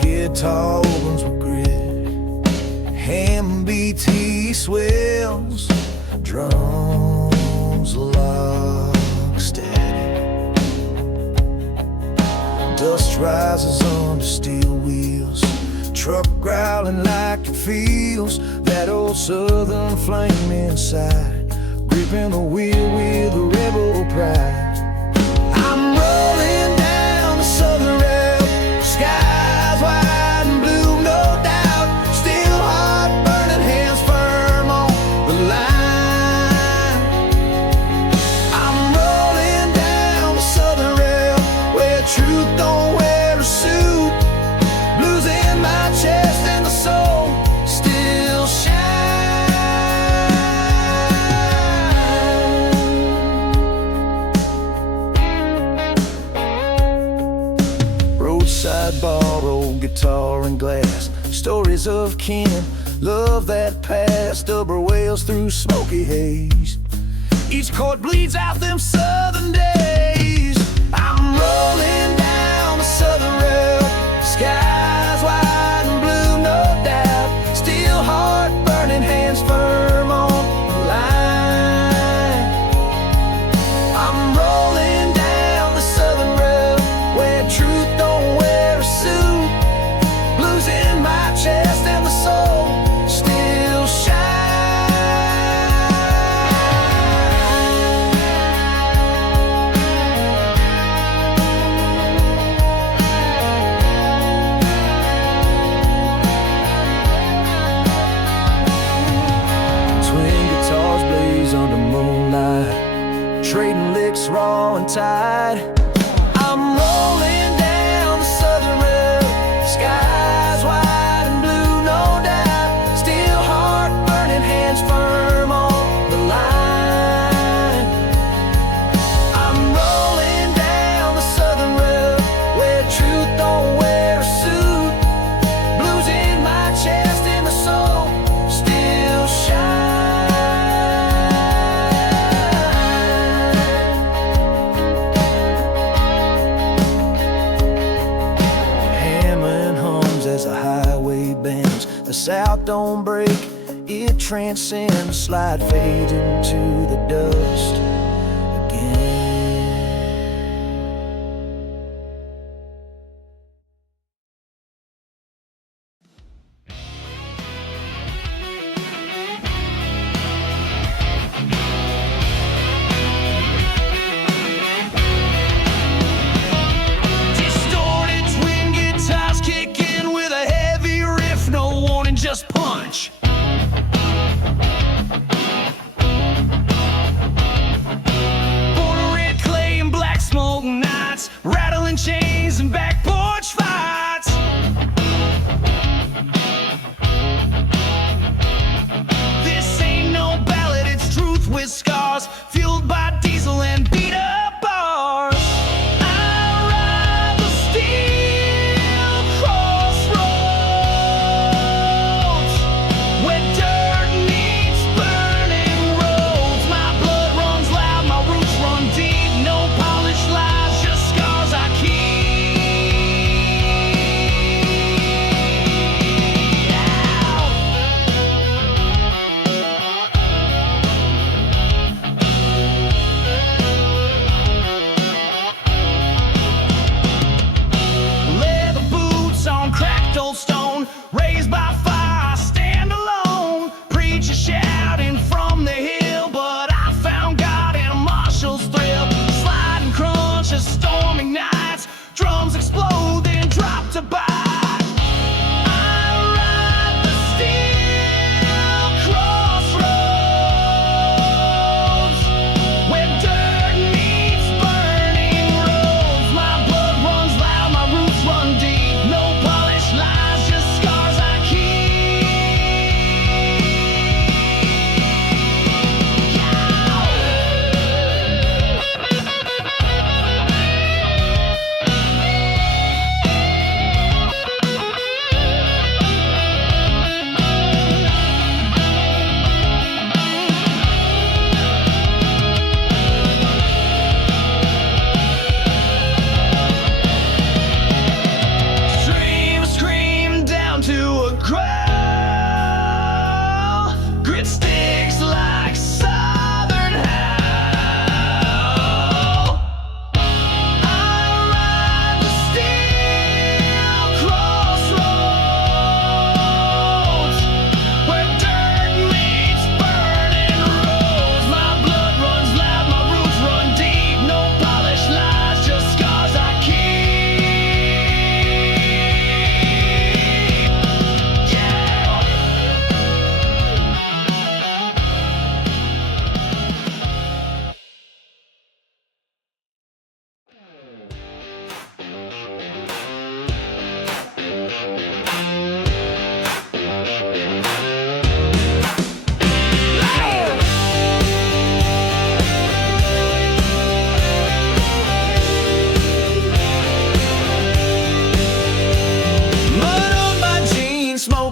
Guitar organs with grit, ham BT swells, drums lock steady. Dust rises under steel wheels, truck growling like it feels. That old southern flame inside, gripping the wheel with a rebel pride. I'm rolling down the southern rail, skies wide and blue, no doubt. Still hot burning, hands firm on the line. I'm rolling down the southern rail, where truth don't wear a suit. Blues in my chest and the soul still shine. Roadside bar, old guitar and glass, stories of kin, love that passed, double wails through smoky haze. Each chord bleeds out them southern days. I'm rolling down the southern rail, skies wide and blue, no doubt. Still heart burning, hands firm on the line. I'm rolling down the southern rail, where truth don't wear a suit. Blues in my chest and the soul still shine. Twin guitars blaze under moonlight, trading licks raw and tight. I'm rolling down the southern rail, skies wide and blue, no doubt. Still heart burning, hands firm on the line. I'm rolling down the southern rail, where truth don't wear a suit. Blues in my chest and the soul still shine. Hammer and hums as the highway bends. The south don't break, it trance and slide, fade into the dust again. Distorted twin guitars kicking with a heavy riff, no warning, just punch. Rattling chains and back porch fights. This ain't no ballad, it's truth with scars, fueled by diesel and beat up bars. I ride the steel crossroads where dirt meets burning roads. My blood runs loud, my roots run deep, no polished lies. Stone, raised by fire, I stand alone. Preacher shouting from the hill, but I found God in a marshal's thrill. Slide and crunch as storm ignites, drums explode, then drop to bite. I ride the steel crossroads where dirt meets burning roads. My blood runs loud, my roots run deep, no polished lies.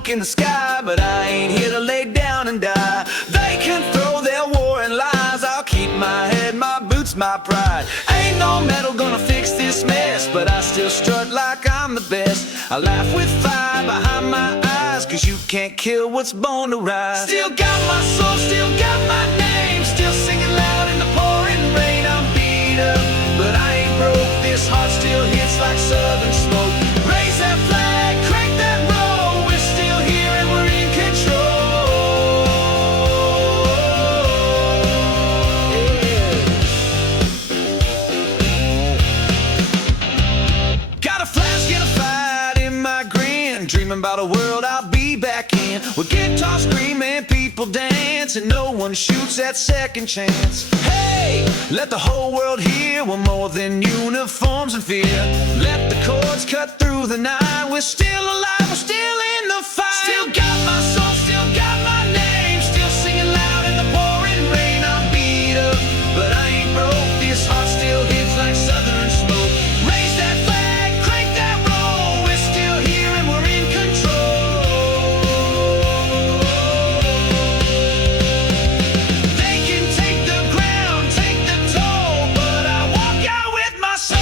In the sky, but I ain't here to lay down and die. They can throw their warring lies, I'll keep my head, my boots, my pride. Ain't no metal gonna fix this mess, but I still strut like I'm the best. I laugh with fire behind my eyes, cause you can't kill what's born to rise. Still got my soul, still got my name, still singing loud in the pouring rain. I'm beat up, but I ain't broke. This heart still hits like southern smoke. Raise that flag, crank that roll. Dreaming about a world I'll be back in, with guitars screaming, people dance, and no one shoots that second chance. Hey, let the whole world hear we're more than uniforms and fear. Let the chords cut through the night. We're still alive, we're still in the fight. Still got my soul, still got my name, still singing loud in the pouring rain. I'm beat up, but I ain't broke. This heart still hits like southern smoke. Raise that flag, crank that roll. We're still here and we're in control. They can take the ground, take the toll, but I walk out with my soul.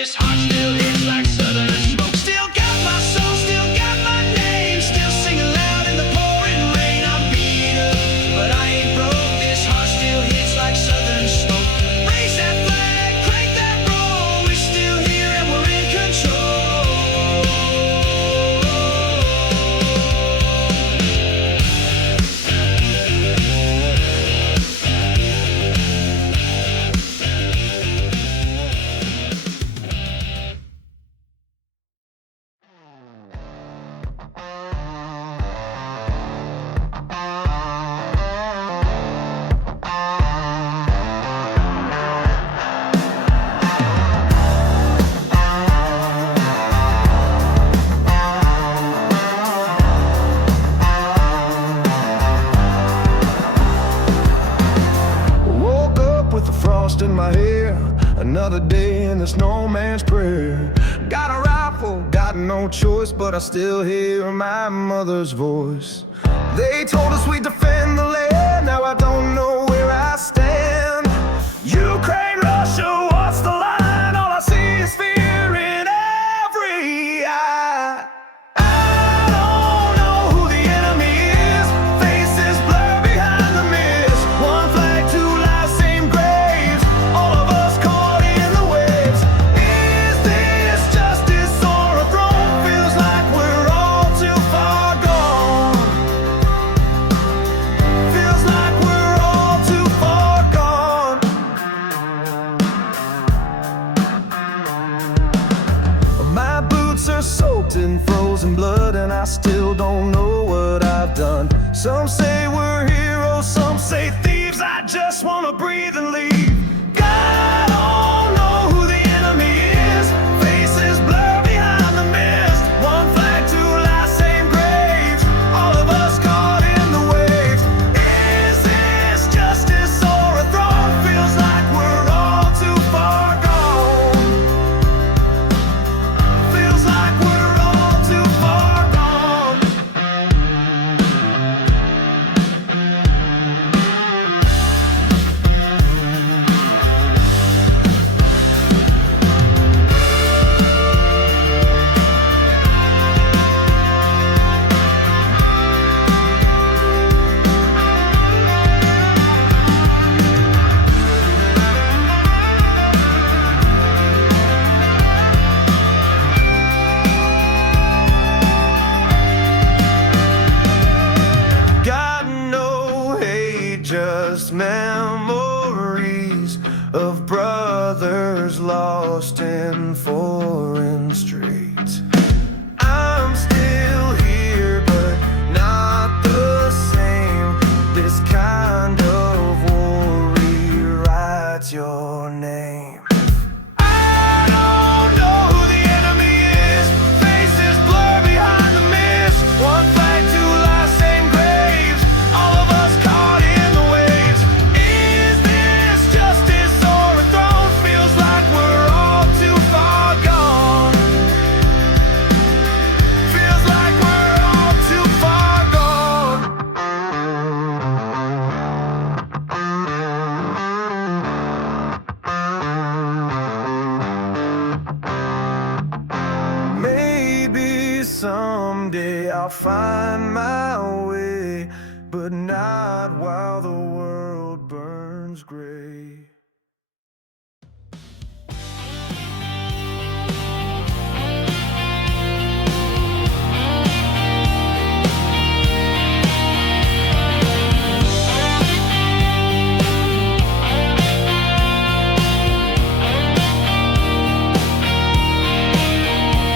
this heart still hits like southern smoke. Still got my soul, still got my name, still singing loud in the pouring rain. I'm beat up, but I ain't broke. This heart still hits like southern smoke. Raise that flag, crank that roll. We're still here and we're in control. Woke up with the frost in my hair, another day in this no man's prayer. Got a rifle, got no choice, but I still hear my mother's voice. They told us we'd defend the land, now I don't know where I stand. Ukraine, Russia, what's the line? All I see is fear in every eye. I don't know who the enemy is. Faces blur behind the mist. One flag, two lives, same graves. All of us caught in the waves. Is this justice or a throne? Feels like we're all too far gone. Feels like we're all too far gone. My boots are soaked in frozen blood, and I still don't know what I've done. Some say we're heroes, some say thieves. I just wanna breathe and leave. I don't know who the enemy is. Faces blur behind the mist. One flag, two lives, same graves. All of us caught in the waves. Is this justice or a throne? Feels like we're all too far gone. Feels like we're all too far gone. Got no hate, just memories of brothers lost in foreign streets. I'm still here, but not the same. This kind of war rewrites your name. I don't know who the enemy is. Faces blur behind the mist. One flag, two lives, same graves. All of us caught in the waves. Is this justice or a throne? Feels like we're all too far gone. Feels like we're all too far gone. Maybe someday I'll find my way, but not while the world burns gray.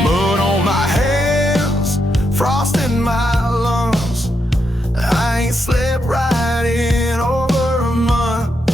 Mud on my hands, frost in my lungs. I ain't slept right in over a month.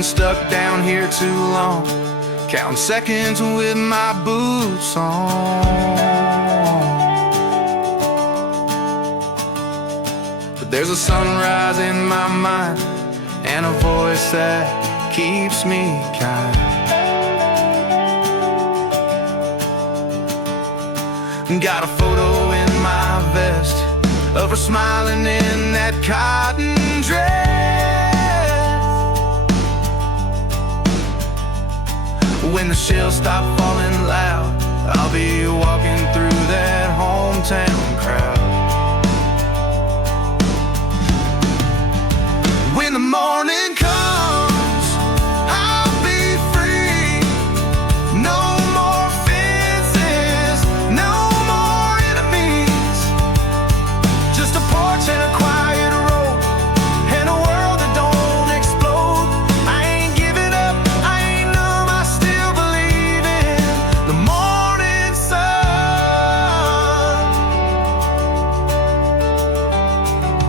been stuck down here too long, counting seconds with my boots on. But there's a sunrise in my mind and a voice that keeps me kind. Got a photo in my vest of her smiling in that cotton dress. When the shells stop falling loud, I'll be walking through that hometown crowd. When the morning comes, I'll be free. No more fences, no more enemies. Just a porch and a quiet road, and a world that don't explode. I ain't giving up, I ain't numb, I still believe in the morning sun.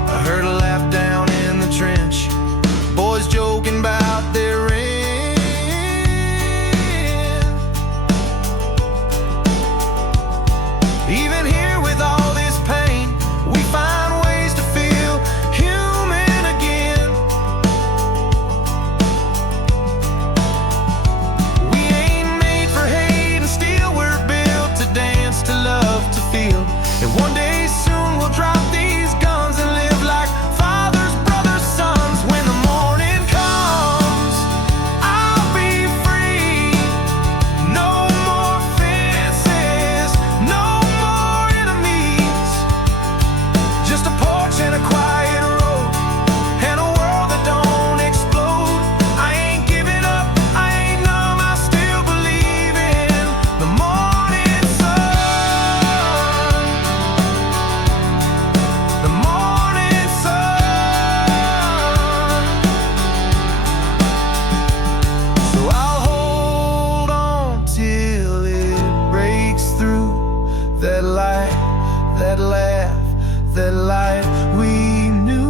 I heard a laugh down in the trench, boys joking about their rent. Even here with all this pain, we find ways to feel human again. We ain't made for hate and steel, we're built to dance, to love, to feel. And one day soon we'll drop these guns and live like fathers, brothers, sons. When the morning comes, I'll be free. No more fences, no more enemies. Just a porch and a quiet road, and a world that don't explode. I ain't giving up, I ain't numb, I still believe in the morning sun. The morning sun. So I'll hold on till it breaks through. That light, that laugh, that light we knew.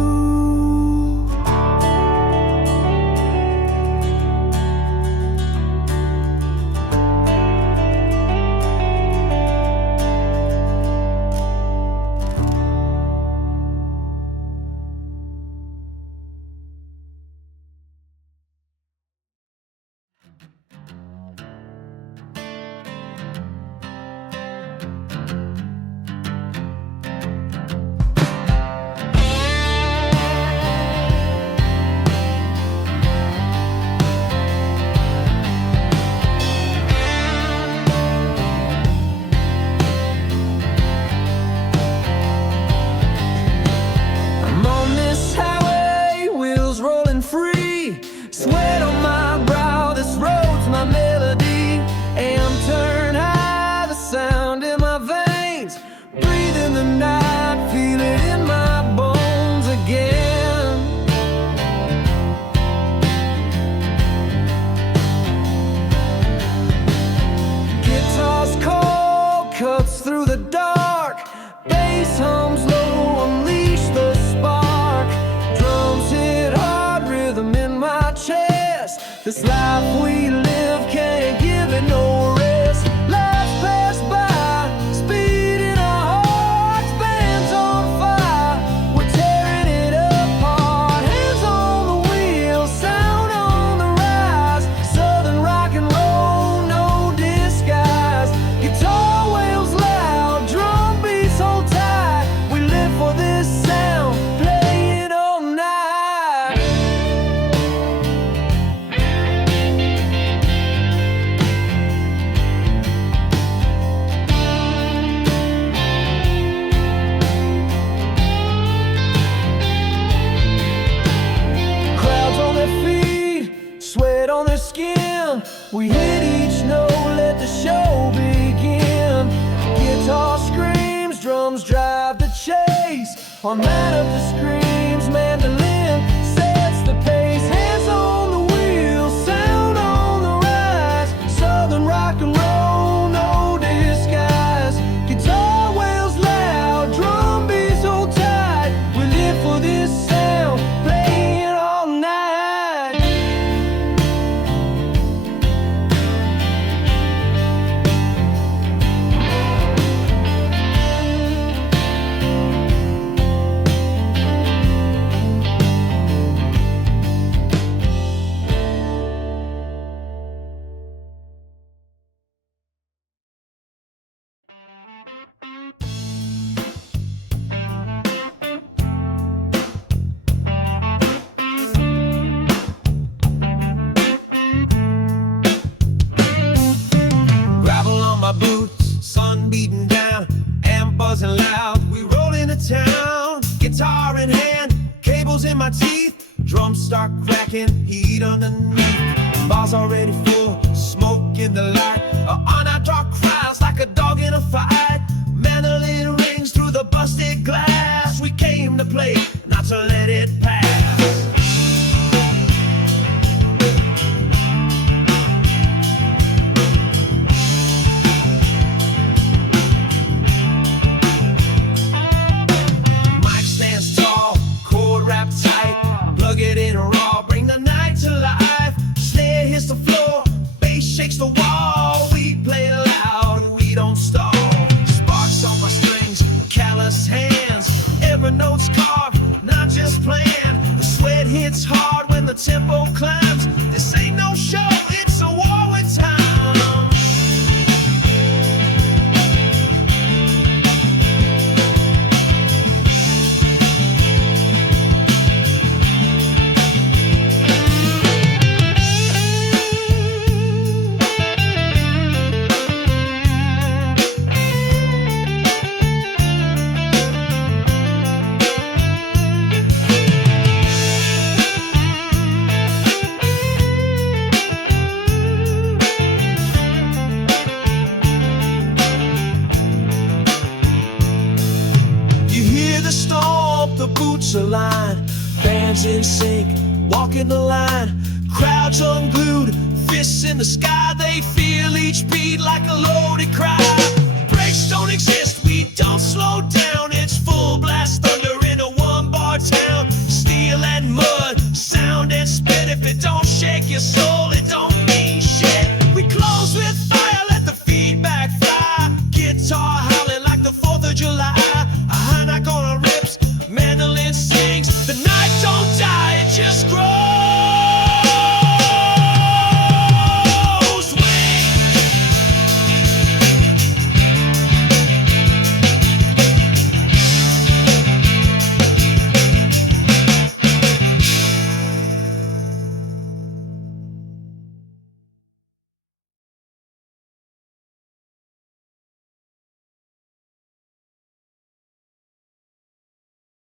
I'm on this highway, wheels rolling free. Sweat on my brow, this road's my melody. Am turned high, the sound in my veins. Breathing the night, feel it in my bones again. Guitar's cold, cuts through the dark. Bass hums low, unleash the spark. Drums hit hard, rhythm in my chest. This life we live can't give it no rest. Life pass by, speed in our hearts, bands on fire. We're tearing it apart. Hands on the wheel, sound on the rise. Southern rock and roll, no disguise. Guitar wails loud, drum beats hold tight. We live for this sound, play it all night. Crowds on their feet, sweat on their skin. We hit each note, let the show begin. Guitar screams, drums drive the chase. On that of the screams, mandolin sets the pace. Hands on the wheel, sound on the rise. Southern rock and roll, no disguise. Guitar wails loud, drum beats hold tight. We live for this sound, play it all night. in my teeth. Drums start cracking, heat underneath. Bars already full, smoke in the light. On our dark cries like a dog in a fight. Mandolin rings through the busted glass. We came to play, not to let it pass. Mic stands tall, chord rap tight. Plug it in raw, bring the night to life. Snare hits the floor, bass shakes the wall. We play loud, we don't stall. Sparks on my strings, callous hands. Every note's carved, not just planned. The sweat hits hard when the tempo climbs. This ain't no show, it's a war with time. The boots align, bands in sync, walking the line. Crowds unglued, fists in the sky. They feel each beat like a loaded cry. Brakes don't exist, we don't slow down. It's full blast thunder in a one-bar town. Steel and mud, sound and spit. If it don't shake your soul, it don't